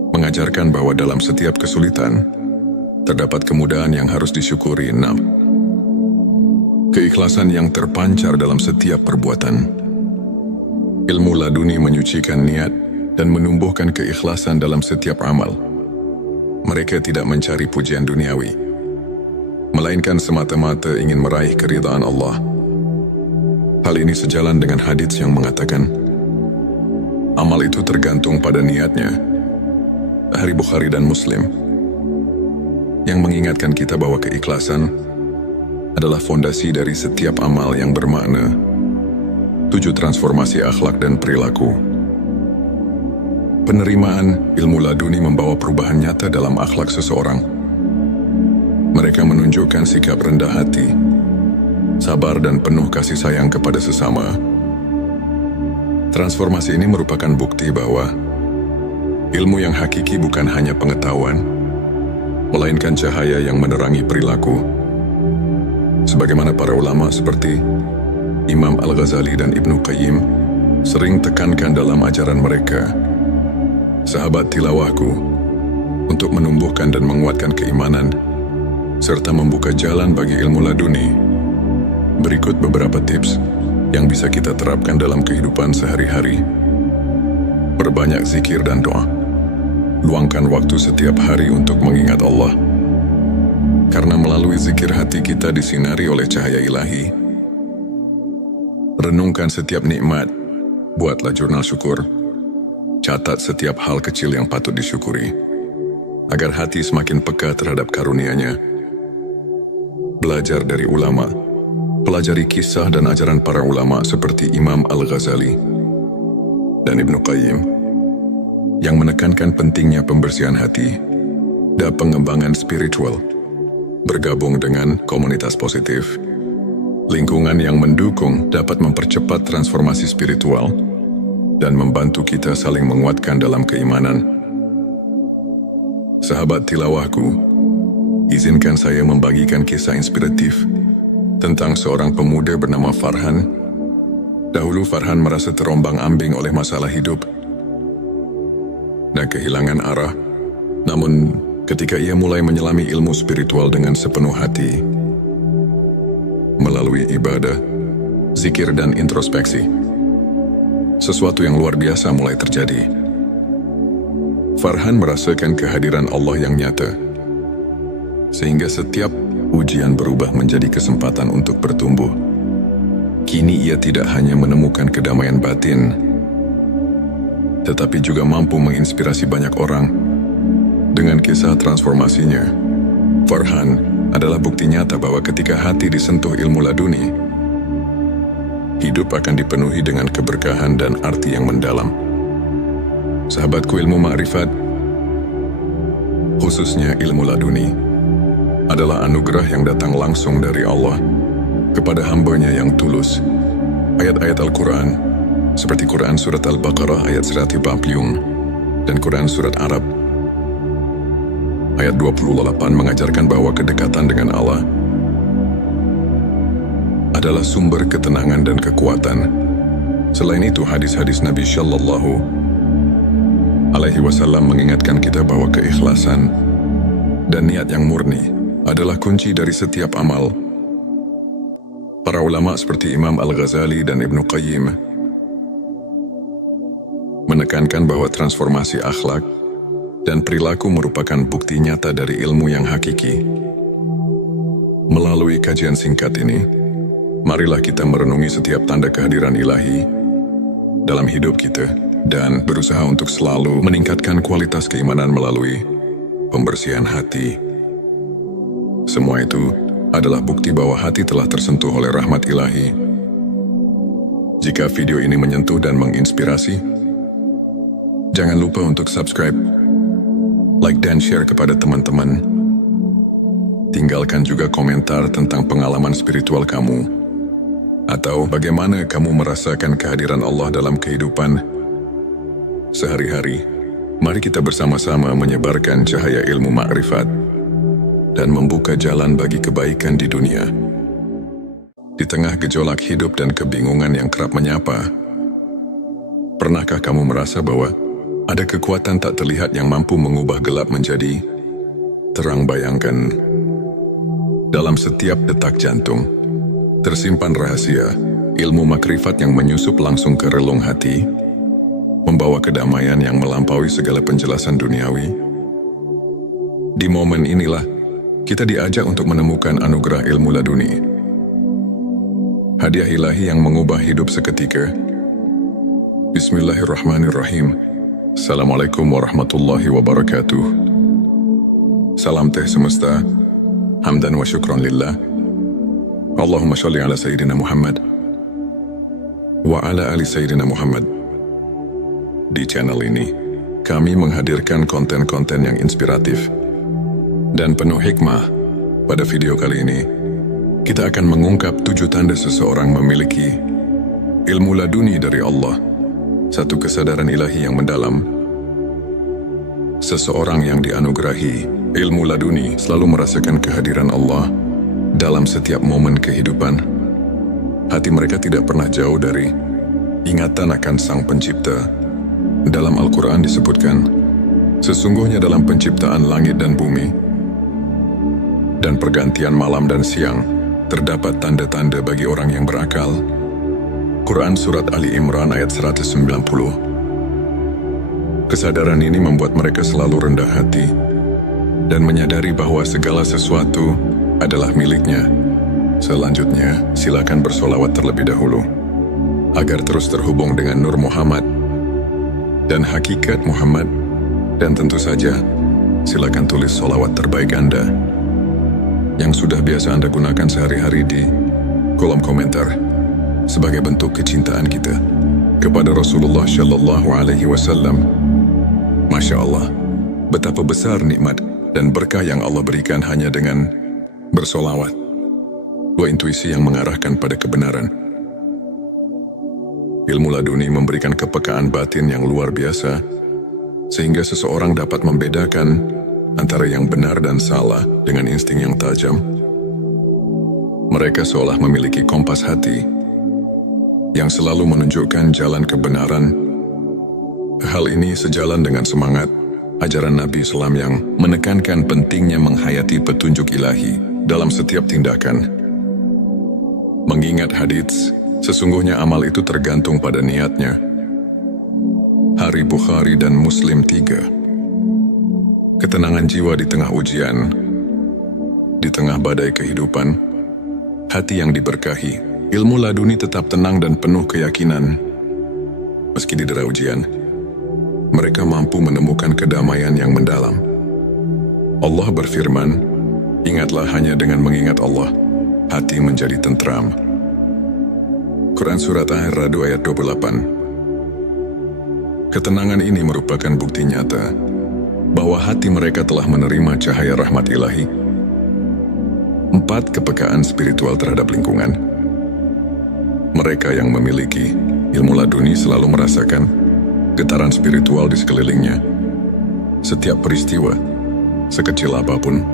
mengajarkan bahwa dalam setiap kesulitan, terdapat kemudahan yang harus disyukuri. 6. Keikhlasan yang terpancar dalam setiap perbuatan. Ilmu laduni menyucikan niat dan menumbuhkan keikhlasan dalam setiap amal. Mereka tidak mencari pujian duniawi, melainkan semata-mata ingin meraih keridhaan Allah. Hal ini sejalan dengan hadits yang mengatakan, amal itu tergantung pada niatnya. Hari Bukhari dan Muslim. yang mengingatkan kita bahwa keikhlasan adalah fondasi dari setiap amal yang bermakna. 7. Transformasi akhlak dan perilaku. Penerimaan ilmu laduni membawa perubahan nyata dalam akhlak seseorang. Mereka menunjukkan sikap rendah hati, sabar dan penuh kasih sayang kepada sesama. Transformasi ini merupakan bukti bahwa ilmu yang hakiki bukan hanya pengetahuan, melainkan cahaya yang menerangi perilaku. Sebagaimana para ulama seperti Imam Al-Ghazali dan Ibnu Qayyim sering tekankan dalam ajaran mereka, sahabat tilawahku, untuk menumbuhkan dan menguatkan keimanan, serta membuka jalan bagi ilmu laduni. Berikut beberapa tips yang bisa kita terapkan dalam kehidupan sehari-hari. Perbanyak zikir dan doa. Luangkan waktu setiap hari untuk mengingat Allah. Karena melalui zikir hati kita disinari oleh cahaya ilahi. Renungkan setiap nikmat. Buatlah jurnal syukur. Catat setiap hal kecil yang patut disyukuri, agar hati semakin peka terhadap karunia-Nya. Belajar dari ulama. Pelajari kisah dan ajaran para ulama seperti Imam Al-Ghazali dan Ibnu Qayyim yang menekankan pentingnya pembersihan hati dan pengembangan spiritual. Bergabung dengan komunitas positif, lingkungan yang mendukung dapat mempercepat transformasi spiritual dan membantu kita saling menguatkan dalam keimanan. Sahabat tilawahku, izinkan saya membagikan kisah inspiratif tentang seorang pemuda bernama Farhan. Dahulu Farhan merasa terombang-ambing oleh masalah hidup dan kehilangan arah. Namun, ketika ia mulai menyelami ilmu spiritual dengan sepenuh hati, melalui ibadah, zikir dan introspeksi, sesuatu yang luar biasa mulai terjadi. Farhan merasakan kehadiran Allah yang nyata, sehingga setiap ujian berubah menjadi kesempatan untuk bertumbuh. Kini ia tidak hanya menemukan kedamaian batin, tetapi juga mampu menginspirasi banyak orang. Dengan kisah transformasinya, Farhan adalah bukti nyata bahwa ketika hati disentuh ilmu laduni, hidup akan dipenuhi dengan keberkahan dan arti yang mendalam. Sahabatku, ilmu ma'rifat, khususnya ilmu laduni, adalah anugerah yang datang langsung dari Allah kepada hamba-Nya yang tulus. Ayat-ayat Al-Quran, seperti Quran Surat Al-Baqarah ayat 140 dan Quran Surat Arab ayat 28 mengajarkan bahwa kedekatan dengan Allah adalah sumber ketenangan dan kekuatan. Selain itu, hadis-hadis Nabi Shallallahu Alaihi Wasallam mengingatkan kita bahwa keikhlasan dan niat yang murni adalah kunci dari setiap amal. Para ulama seperti Imam Al-Ghazali dan Ibnu Qayyim menekankan bahwa transformasi akhlak dan perilaku merupakan bukti nyata dari ilmu yang hakiki. Melalui kajian singkat ini, marilah kita merenungi setiap tanda kehadiran ilahi dalam hidup kita dan berusaha untuk selalu meningkatkan kualitas keimanan melalui pembersihan hati. Semua itu adalah bukti bahwa hati telah tersentuh oleh rahmat ilahi. Jika video ini menyentuh dan menginspirasi, jangan lupa untuk subscribe, like dan share kepada teman-teman. Tinggalkan juga komentar tentang pengalaman spiritual kamu, atau bagaimana kamu merasakan kehadiran Allah dalam kehidupan sehari-hari. Mari kita bersama-sama menyebarkan cahaya ilmu ma'rifat dan membuka jalan bagi kebaikan di dunia. Di tengah gejolak hidup dan kebingungan yang kerap menyapa, pernahkah kamu merasa bahwa ada kekuatan tak terlihat yang mampu mengubah gelap menjadi terang? Bayangkan, dalam setiap detak jantung tersimpan rahasia ilmu makrifat yang menyusup langsung ke relung hati, membawa kedamaian yang melampaui segala penjelasan duniawi. Di momen inilah kita diajak untuk menemukan anugerah ilmu laduni, hadiah ilahi yang mengubah hidup seketika. Bismillahirrahmanirrahim. Assalamualaikum warahmatullahi wabarakatuh. Salam teh semesta, hamdan wa syukran lillah. Allahumma sholli ala Sayyidina Muhammad wa ala ali Sayyidina Muhammad. Di channel ini, kami menghadirkan konten-konten yang inspiratif dan penuh hikmah. Pada video kali ini, kita akan mengungkap 7 tanda seseorang memiliki ilmu laduni dari Allah, satu kesadaran ilahi yang mendalam. Seseorang yang dianugerahi ilmu laduni selalu merasakan kehadiran Allah dalam setiap momen kehidupan. Hati mereka tidak pernah jauh dari ingatan akan Sang Pencipta. Dalam Al-Quran disebutkan, sesungguhnya dalam penciptaan langit dan bumi dan pergantian malam dan siang, terdapat tanda-tanda bagi orang yang berakal. Quran Surat Ali Imran ayat 190. Kesadaran ini membuat mereka selalu rendah hati dan menyadari bahwa segala sesuatu adalah miliknya. Selanjutnya, silakan bersolawat terlebih dahulu agar terus terhubung dengan Nur Muhammad dan hakikat Muhammad. Dan tentu saja, silakan tulis solawat terbaik Anda yang sudah biasa Anda gunakan sehari-hari di kolom komentar sebagai bentuk kecintaan kita kepada Rasulullah Shallallahu Alaihi Wasallam. Masya Allah, betapa besar nikmat dan berkah yang Allah berikan hanya dengan bersolawat. Dua intuisi yang mengarahkan pada kebenaran. Ilmu laduni memberikan kepekaan batin yang luar biasa, sehingga seseorang dapat membedakan antara yang benar dan salah dengan insting yang tajam. Mereka seolah memiliki kompas hati yang selalu menunjukkan jalan kebenaran. Hal ini sejalan dengan semangat ajaran Nabi Islam yang menekankan pentingnya menghayati petunjuk ilahi dalam setiap tindakan. Mengingat hadits, sesungguhnya amal itu tergantung pada niatnya. Hari Bukhari dan Muslim 3. Ketenangan jiwa di tengah ujian, di tengah badai kehidupan, hati yang diberkahi, ilmu laduni tetap tenang dan penuh keyakinan. Meski didera ujian, mereka mampu menemukan kedamaian yang mendalam. Allah berfirman, ingatlah hanya dengan mengingat Allah, hati menjadi tentram. Quran Surat Ar-Ra'd ayat 28. Ketenangan ini merupakan bukti nyata bahwa hati mereka telah menerima cahaya rahmat ilahi. 4. Kepekaan spiritual terhadap lingkungan. Mereka yang memiliki ilmu laduni selalu merasakan getaran spiritual di sekelilingnya. Setiap peristiwa, sekecil apapun,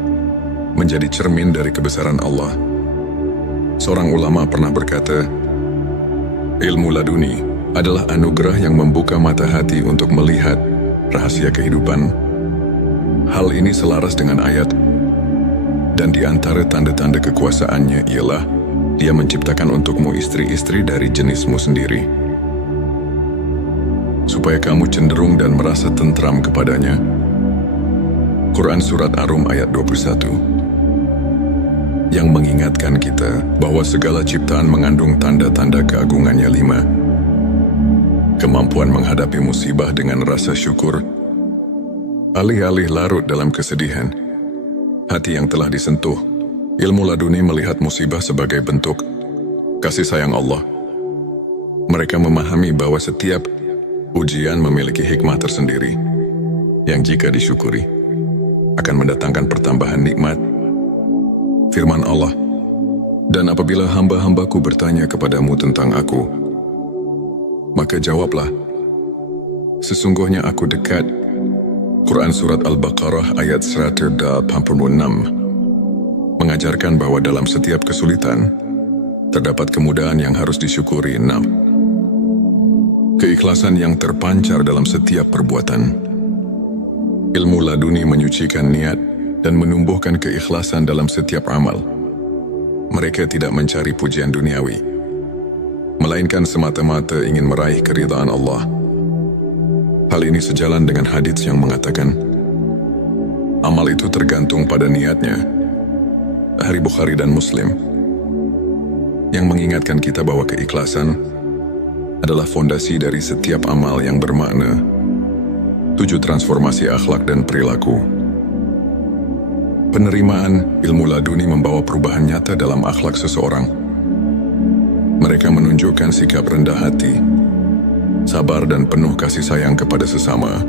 menjadi cermin dari kebesaran Allah. Seorang ulama pernah berkata, ilmu laduni adalah anugerah yang membuka mata hati untuk melihat rahasia kehidupan. Hal ini selaras dengan ayat, dan di antara tanda-tanda kekuasaannya ialah Dia menciptakan untukmu istri-istri dari jenismu sendiri, supaya kamu cenderung dan merasa tentram kepadanya. Quran Surat Ar-Rum ayat 21, yang mengingatkan kita bahwa segala ciptaan mengandung tanda-tanda keagungannya. 5. Kemampuan menghadapi musibah dengan rasa syukur. Alih-alih larut dalam kesedihan, hati yang telah disentuh, ilmu laduni melihat musibah sebagai bentuk kasih sayang Allah. Mereka memahami bahwa setiap ujian memiliki hikmah tersendiri, yang jika disyukuri, akan mendatangkan pertambahan nikmat. Firman Allah, dan apabila hamba-hambaku bertanya kepadamu tentang aku, maka jawablah, sesungguhnya aku dekat. Quran Surat Al-Baqarah ayat 186 mengajarkan bahwa dalam setiap kesulitan, terdapat kemudahan yang harus disyukuri. 6. Keikhlasan yang terpancar dalam setiap perbuatan. Ilmu laduni menyucikan niat dan menumbuhkan keikhlasan dalam setiap amal. Mereka tidak mencari pujian duniawi, melainkan semata-mata ingin meraih keridhaan Allah. Hal ini sejalan dengan hadits yang mengatakan, amal itu tergantung pada niatnya. Hari Bukhari dan Muslim, yang mengingatkan kita bahwa keikhlasan adalah fondasi dari setiap amal yang bermakna. 7. Transformasi akhlak dan perilaku. Penerimaan ilmu laduni membawa perubahan nyata dalam akhlak seseorang. Mereka menunjukkan sikap rendah hati, sabar dan penuh kasih sayang kepada sesama.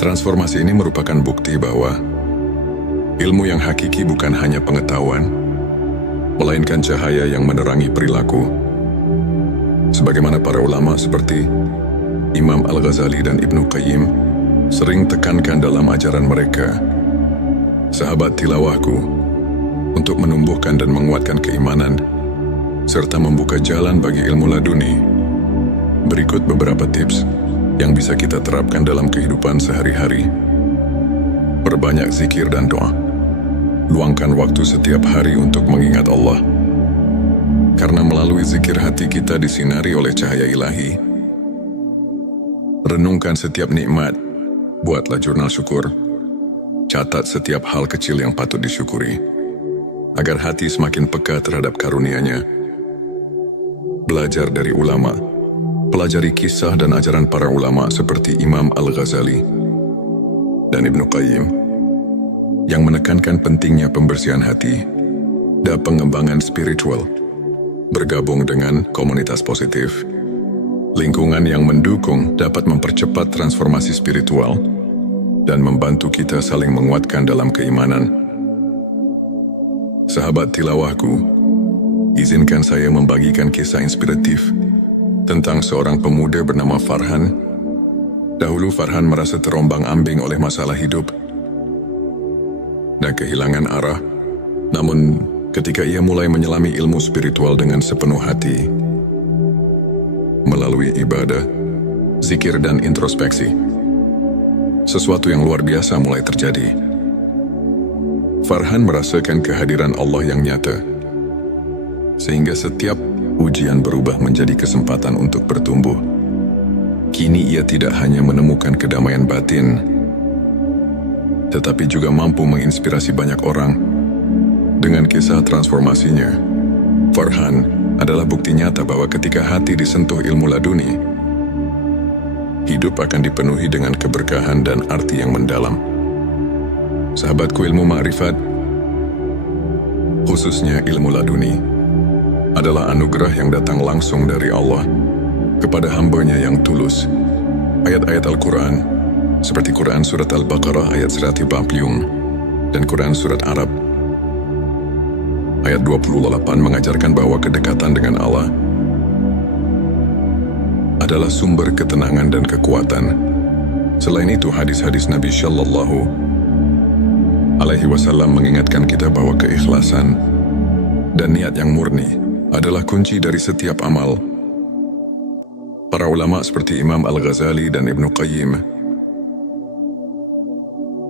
Transformasi ini merupakan bukti bahwa ilmu yang hakiki bukan hanya pengetahuan, melainkan cahaya yang menerangi perilaku. Sebagaimana para ulama seperti Imam Al-Ghazali dan Ibnu Qayyim sering tekankan dalam ajaran mereka, sahabat tilawahku, untuk menumbuhkan dan menguatkan keimanan, serta membuka jalan bagi ilmu laduni. Berikut beberapa tips yang bisa kita terapkan dalam kehidupan sehari-hari. Perbanyak zikir dan doa. Luangkan waktu setiap hari untuk mengingat Allah. Karena melalui zikir hati kita disinari oleh cahaya ilahi. Renungkan setiap nikmat. Buatlah jurnal syukur. Catat setiap hal kecil yang patut disyukuri, agar hati semakin peka terhadap karunia-Nya. Belajar dari ulama. Pelajari kisah dan ajaran para ulama seperti Imam Al-Ghazali dan Ibnu Qayyim, yang menekankan pentingnya pembersihan hati dan pengembangan spiritual. Bergabung dengan komunitas positif, lingkungan yang mendukung dapat mempercepat transformasi spiritual dan membantu kita saling menguatkan dalam keimanan. Sahabat tilawahku, izinkan saya membagikan kisah inspiratif tentang seorang pemuda bernama Farhan. Dahulu Farhan merasa terombang-ambing oleh masalah hidup dan kehilangan arah. Namun, ketika ia mulai menyelami ilmu spiritual dengan sepenuh hati, melalui ibadah, zikir dan introspeksi, sesuatu yang luar biasa mulai terjadi. Farhan merasakan kehadiran Allah yang nyata, sehingga setiap ujian berubah menjadi kesempatan untuk bertumbuh. Kini ia tidak hanya menemukan kedamaian batin, tetapi juga mampu menginspirasi banyak orang. Dengan kisah transformasinya, Farhan adalah bukti nyata bahwa ketika hati disentuh ilmu laduni, hidup akan dipenuhi dengan keberkahan dan arti yang mendalam. Sahabatku, ilmu ma'rifat, khususnya ilmu laduni, adalah anugerah yang datang langsung dari Allah kepada hamba-Nya yang tulus. Ayat-ayat Al-Quran, seperti Quran Surat Al-Baqarah ayat 140 dan Quran Surat Arab ayat 28 mengajarkan bahwa kedekatan dengan Allah adalah sumber ketenangan dan kekuatan. Selain itu, hadis-hadis Nabi Shallallahu Alaihi Wasallam mengingatkan kita bahwa keikhlasan dan niat yang murni adalah kunci dari setiap amal. Para ulama seperti Imam Al-Ghazali dan Ibnu Qayyim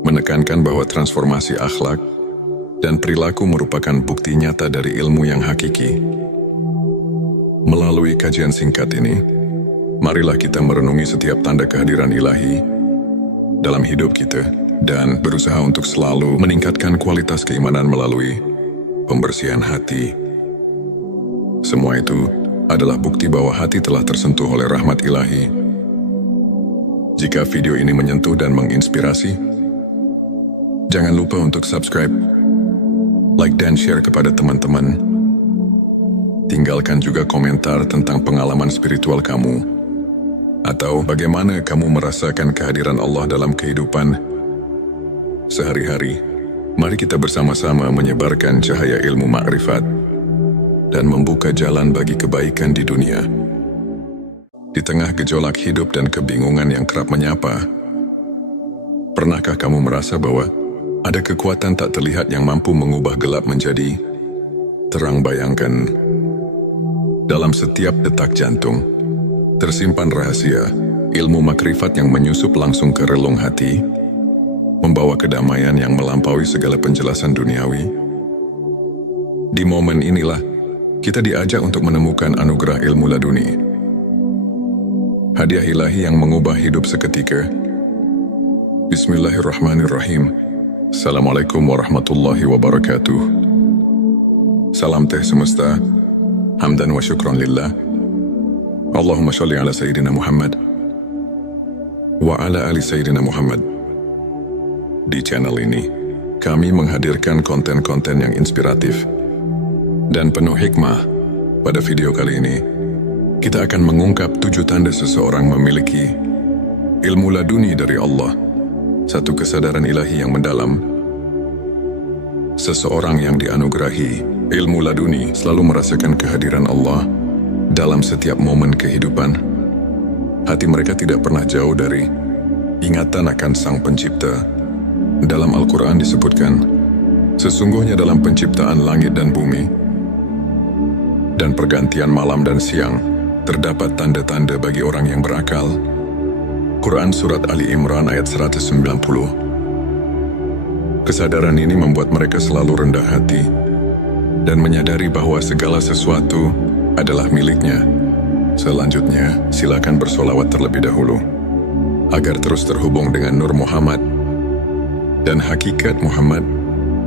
menekankan bahwa transformasi akhlak dan perilaku merupakan bukti nyata dari ilmu yang hakiki. Melalui kajian singkat ini, marilah kita merenungi setiap tanda kehadiran ilahi dalam hidup kita dan berusaha untuk selalu meningkatkan kualitas keimanan melalui pembersihan hati. Semua itu adalah bukti bahwa hati telah tersentuh oleh rahmat ilahi. Jika video ini menyentuh dan menginspirasi, jangan lupa untuk subscribe, like dan share kepada teman-teman. Tinggalkan juga komentar tentang pengalaman spiritual kamu, atau bagaimana kamu merasakan kehadiran Allah dalam kehidupan sehari-hari. Mari kita bersama-sama menyebarkan cahaya ilmu ma'rifat dan membuka jalan bagi kebaikan di dunia. Di tengah gejolak hidup dan kebingungan yang kerap menyapa, pernahkah kamu merasa bahwa ada kekuatan tak terlihat yang mampu mengubah gelap menjadi terang? Bayangkan, dalam setiap detak jantung tersimpan rahasia ilmu makrifat yang menyusup langsung ke relung hati, membawa kedamaian yang melampaui segala penjelasan duniawi. Di momen inilah kita diajak untuk menemukan anugerah ilmu laduni, hadiah ilahi yang mengubah hidup seketika. Bismillahirrahmanirrahim. Assalamualaikum warahmatullahi wabarakatuh. Salam teh semesta, hamdan wa syukran lillah. Allahumma sholli ala Sayyidina Muhammad wa ala ali Sayyidina Muhammad. Di channel ini, kami menghadirkan konten-konten yang inspiratif dan penuh hikmah. Pada video kali ini, kita akan mengungkap 7 tanda seseorang memiliki ilmu laduni dari Allah, satu kesadaran ilahi yang mendalam. Seseorang yang dianugerahi ilmu laduni selalu merasakan kehadiran Allah dalam setiap momen kehidupan. Hati mereka tidak pernah jauh dari ingatan akan Sang Pencipta. Dalam Al-Quran disebutkan, sesungguhnya dalam penciptaan langit dan bumi dan pergantian malam dan siang, terdapat tanda-tanda bagi orang yang berakal. Quran Surat Ali Imran ayat 190. Kesadaran ini membuat mereka selalu rendah hati dan menyadari bahwa segala sesuatu adalah miliknya. Selanjutnya, silakan bersolawat terlebih dahulu agar terus terhubung dengan Nur Muhammad dan hakikat Muhammad.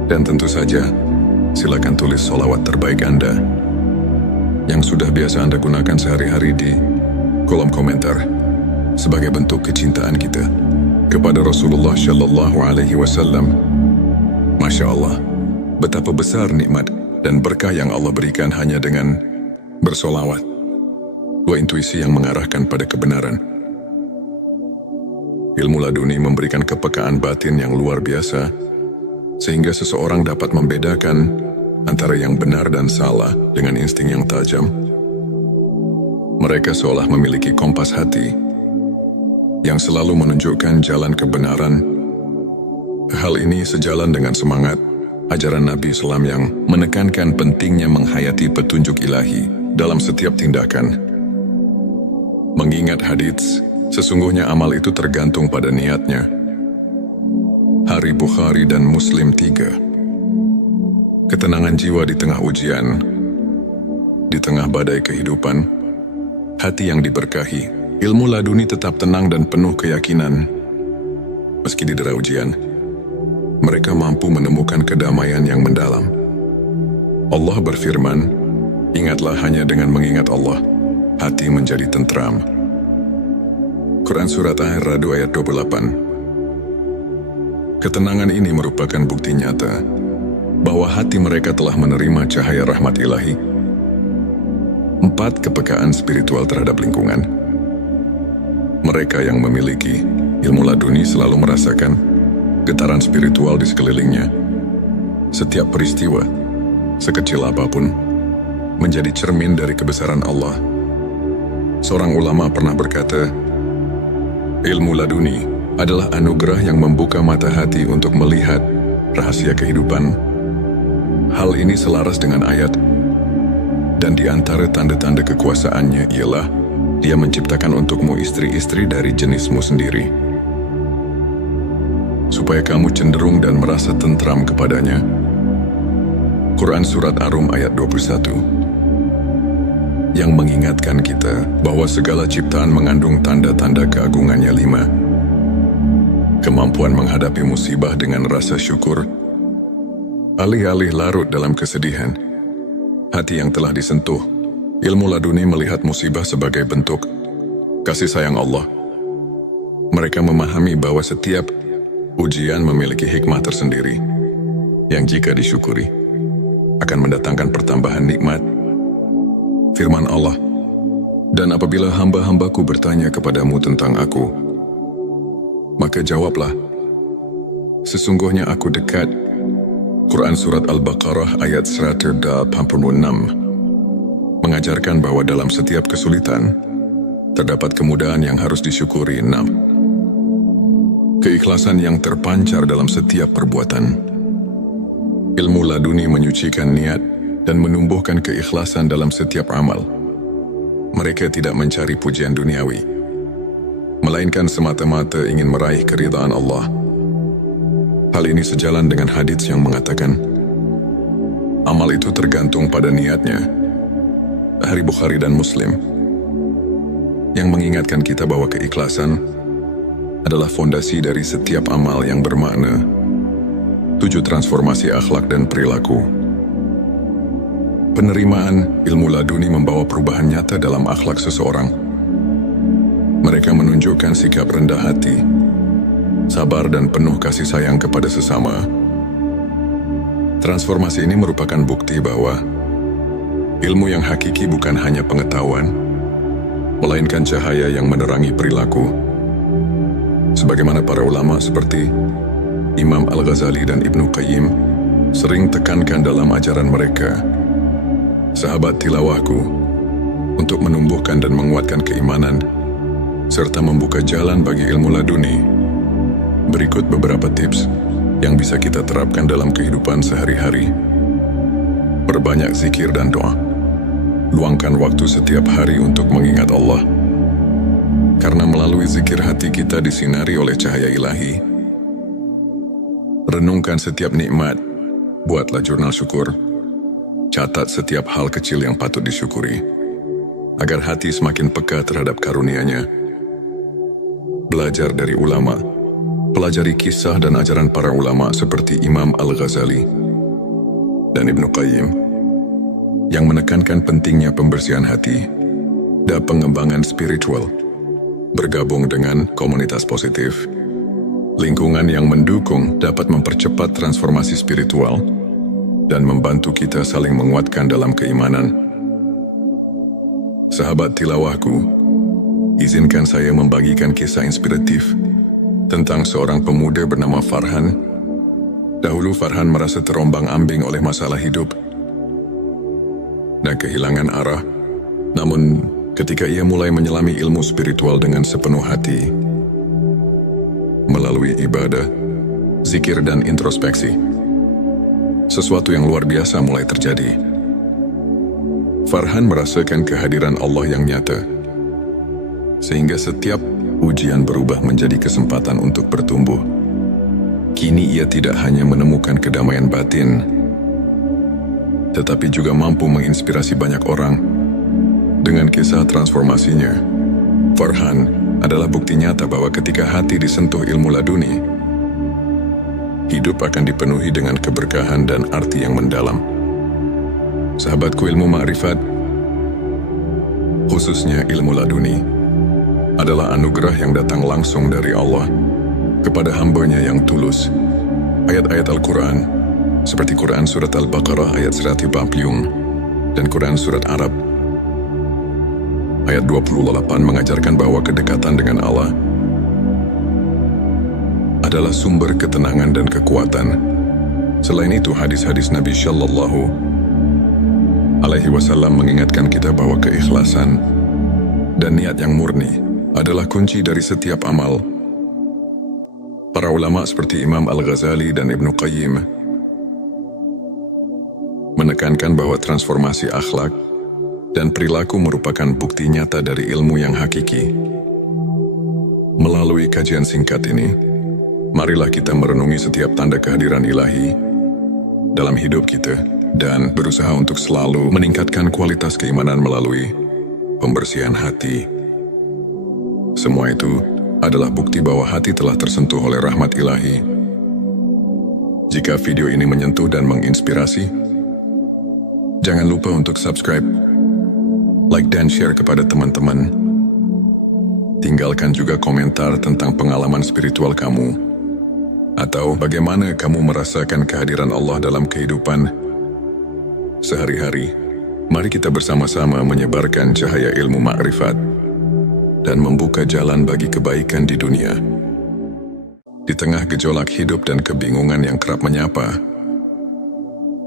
Dan tentu saja, silakan tulis solawat terbaik Anda yang sudah biasa Anda gunakan sehari-hari di kolom komentar sebagai bentuk kecintaan kita kepada Rasulullah Shallallahu Alaihi Wasallam. Masya Allah, betapa besar nikmat dan berkah yang Allah berikan hanya dengan bersolawat. Dua intuisi yang mengarahkan pada kebenaran. Ilmu laduni memberikan kepekaan batin yang luar biasa, sehingga seseorang dapat membedakan antara yang benar dan salah dengan insting yang tajam. Mereka seolah memiliki kompas hati yang selalu menunjukkan jalan kebenaran. Hal ini sejalan dengan semangat ajaran Nabi Islam yang menekankan pentingnya menghayati petunjuk ilahi dalam setiap tindakan. Mengingat hadits, sesungguhnya amal itu tergantung pada niatnya. Hari Bukhari dan Muslim 3. Ketenangan jiwa di tengah ujian, di tengah badai kehidupan, hati yang diberkahi, ilmu laduni tetap tenang dan penuh keyakinan. Meski didera ujian, mereka mampu menemukan kedamaian yang mendalam. Allah berfirman, ingatlah hanya dengan mengingat Allah, hati menjadi tentram. Quran Surat Ar-Ra'd ayat 28. Ketenangan ini merupakan bukti nyata bahwa hati mereka telah menerima cahaya rahmat ilahi. 4. Kepekaan spiritual terhadap lingkungan. Mereka yang memiliki ilmu laduni selalu merasakan getaran spiritual di sekelilingnya. Setiap peristiwa, sekecil apapun, menjadi cermin dari kebesaran Allah. Seorang ulama pernah berkata, ilmu laduni adalah anugerah yang membuka mata hati untuk melihat rahasia kehidupan. Hal ini selaras dengan ayat, dan di antara tanda-tanda kekuasaannya ialah Dia menciptakan untukmu istri-istri dari jenismu sendiri, supaya kamu cenderung dan merasa tentram kepadanya. Quran Surat Ar-Rum ayat 21, yang mengingatkan kita bahwa segala ciptaan mengandung tanda-tanda keagungannya. 5. Kemampuan menghadapi musibah dengan rasa syukur. Alih-alih larut dalam kesedihan, hati yang telah disentuh, ilmu laduni melihat musibah sebagai bentuk kasih sayang Allah. Mereka memahami bahwa setiap ujian memiliki hikmah tersendiri, yang jika disyukuri, akan mendatangkan pertambahan nikmat. Firman Allah, dan apabila hamba-hambaku bertanya kepadamu tentang aku, maka jawablah, sesungguhnya aku dekat. Quran Surat Al-Baqarah ayat 186 mengajarkan bahwa dalam setiap kesulitan, terdapat kemudahan yang harus disyukuri. 6. Keikhlasan yang terpancar dalam setiap perbuatan. Ilmu laduni menyucikan niat dan menumbuhkan keikhlasan dalam setiap amal. Mereka tidak mencari pujian duniawi, melainkan semata-mata ingin meraih keridhaan Allah. Hal ini sejalan dengan hadits yang mengatakan, amal itu tergantung pada niatnya. Hari Bukhari dan Muslim, yang mengingatkan kita bahwa keikhlasan adalah fondasi dari setiap amal yang bermakna. 7. Transformasi akhlak dan perilaku. Penerimaan ilmu laduni membawa perubahan nyata dalam akhlak seseorang. Mereka menunjukkan sikap rendah hati, sabar dan penuh kasih sayang kepada sesama. Transformasi ini merupakan bukti bahwa ilmu yang hakiki bukan hanya pengetahuan, melainkan cahaya yang menerangi perilaku. Sebagaimana para ulama seperti Imam Al-Ghazali dan Ibnu Qayyim sering tekankan dalam ajaran mereka, sahabat tilawahku, untuk menumbuhkan dan menguatkan keimanan, serta membuka jalan bagi ilmu laduni. Berikut beberapa tips yang bisa kita terapkan dalam kehidupan sehari-hari. Perbanyak zikir dan doa. Luangkan waktu setiap hari untuk mengingat Allah. Karena melalui zikir hati kita disinari oleh cahaya ilahi. Renungkan setiap nikmat. Buatlah jurnal syukur. Catat setiap hal kecil yang patut disyukuri, agar hati semakin peka terhadap karunia-Nya. Belajar dari ulama. Pelajari kisah dan ajaran para ulama seperti Imam Al-Ghazali dan Ibnu Qayyim yang menekankan pentingnya pembersihan hati dan pengembangan spiritual. Bergabung dengan komunitas positif, lingkungan yang mendukung dapat mempercepat transformasi spiritual dan membantu kita saling menguatkan dalam keimanan. Sahabat tilawahku, izinkan saya membagikan kisah inspiratif tentang seorang pemuda bernama Farhan. Dahulu Farhan merasa terombang-ambing oleh masalah hidup dan kehilangan arah. Namun, ketika ia mulai menyelami ilmu spiritual dengan sepenuh hati, melalui ibadah, zikir dan introspeksi, sesuatu yang luar biasa mulai terjadi. Farhan merasakan kehadiran Allah yang nyata, sehingga setiap ujian berubah menjadi kesempatan untuk bertumbuh. Kini ia tidak hanya menemukan kedamaian batin, tetapi juga mampu menginspirasi banyak orang. Dengan kisah transformasinya, Farhan adalah bukti nyata bahwa ketika hati disentuh ilmu laduni, hidup akan dipenuhi dengan keberkahan dan arti yang mendalam. Sahabatku, ilmu ma'rifat, khususnya ilmu laduni, adalah anugerah yang datang langsung dari Allah kepada hamba-Nya yang tulus. Ayat-ayat Al-Quran, seperti Quran Surat Al-Baqarah ayat 140 dan Quran Surat Arab ayat 28 mengajarkan bahwa kedekatan dengan Allah adalah sumber ketenangan dan kekuatan. Selain itu, hadis-hadis Nabi Shallallahu Alaihi Wasallam mengingatkan kita bahwa keikhlasan dan niat yang murni adalah kunci dari setiap amal. Para ulama seperti Imam Al-Ghazali dan Ibnu Qayyim menekankan bahwa transformasi akhlak dan perilaku merupakan bukti nyata dari ilmu yang hakiki. Melalui kajian singkat ini, marilah kita merenungi setiap tanda kehadiran ilahi dalam hidup kita dan berusaha untuk selalu meningkatkan kualitas keimanan melalui pembersihan hati. Semua itu adalah bukti bahwa hati telah tersentuh oleh rahmat ilahi. Jika video ini menyentuh dan menginspirasi, jangan lupa untuk subscribe, like dan share kepada teman-teman. Tinggalkan juga komentar tentang pengalaman spiritual kamu, atau bagaimana kamu merasakan kehadiran Allah dalam kehidupan sehari-hari. Mari kita bersama-sama menyebarkan cahaya ilmu ma'rifat dan membuka jalan bagi kebaikan di dunia. Di tengah gejolak hidup dan kebingungan yang kerap menyapa,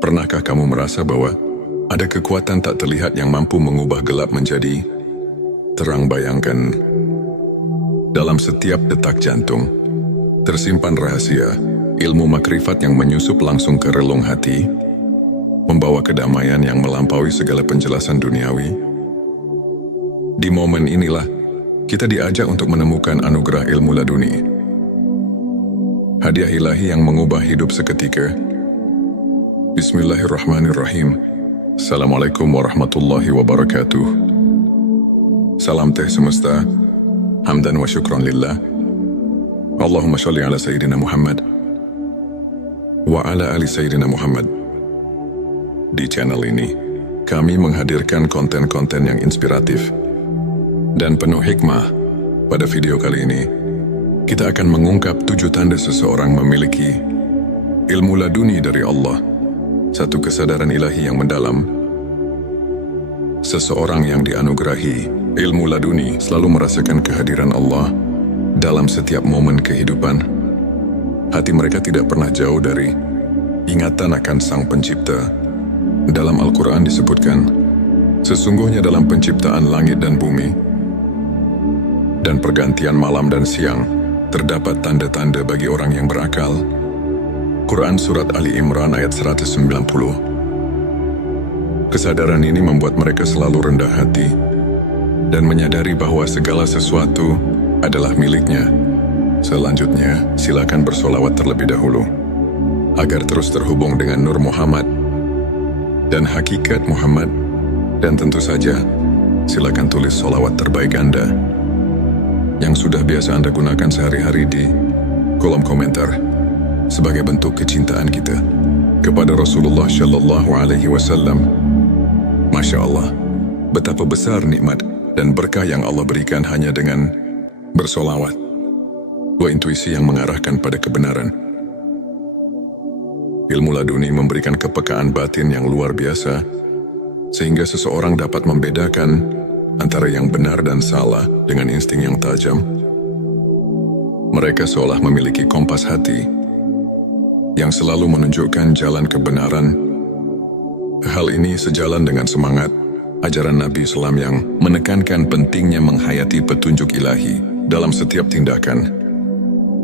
pernahkah kamu merasa bahwa ada kekuatan tak terlihat yang mampu mengubah gelap menjadi terang? Bayangkan, dalam setiap detak jantung tersimpan rahasia ilmu makrifat yang menyusup langsung ke relung hati, membawa kedamaian yang melampaui segala penjelasan duniawi. Di momen inilah kita diajak untuk menemukan anugerah ilmu laduni, hadiah ilahi yang mengubah hidup seketika. Bismillahirrahmanirrahim. Assalamualaikum warahmatullahi wabarakatuh. Salam teh semesta, hamdan wa syukran lillah. Allahumma sholli ala Sayyidina Muhammad wa ala ali Sayyidina Muhammad. Di channel ini, kami menghadirkan konten-konten yang inspiratif dan penuh hikmah. Pada video kali ini, kita akan mengungkap 7 tanda seseorang memiliki ilmu laduni dari Allah satu kesadaran ilahi yang mendalam. Seseorang yang dianugerahi ilmu laduni selalu merasakan kehadiran Allah dalam setiap momen kehidupan. Hati mereka tidak pernah jauh dari ingatan akan Sang Pencipta. Dalam Al-Quran disebutkan, sesungguhnya dalam penciptaan langit dan bumi dan pergantian malam dan siang terdapat tanda-tanda bagi orang yang berakal. Quran Surat Ali Imran ayat 190. Kesadaran ini membuat mereka selalu rendah hati dan menyadari bahwa segala sesuatu adalah miliknya. Selanjutnya, silakan bersolawat terlebih dahulu agar terus terhubung dengan Nur Muhammad dan hakikat Muhammad. Dan tentu saja, silakan tulis solawat terbaik Anda yang sudah biasa Anda gunakan sehari-hari di kolom komentar sebagai bentuk kecintaan kita kepada Rasulullah Shallallahu Alaihi Wasallam. Masya Allah, betapa besar nikmat dan berkah yang Allah berikan hanya dengan bersolawat. Dua intuisi yang mengarahkan pada kebenaran. Ilmu laduni memberikan kepekaan batin yang luar biasa, sehingga seseorang dapat membedakan antara yang benar dan salah dengan insting yang tajam. Mereka seolah memiliki kompas hati yang selalu menunjukkan jalan kebenaran. Hal ini sejalan dengan semangat ajaran Nabi Islam yang menekankan pentingnya menghayati petunjuk ilahi dalam setiap tindakan.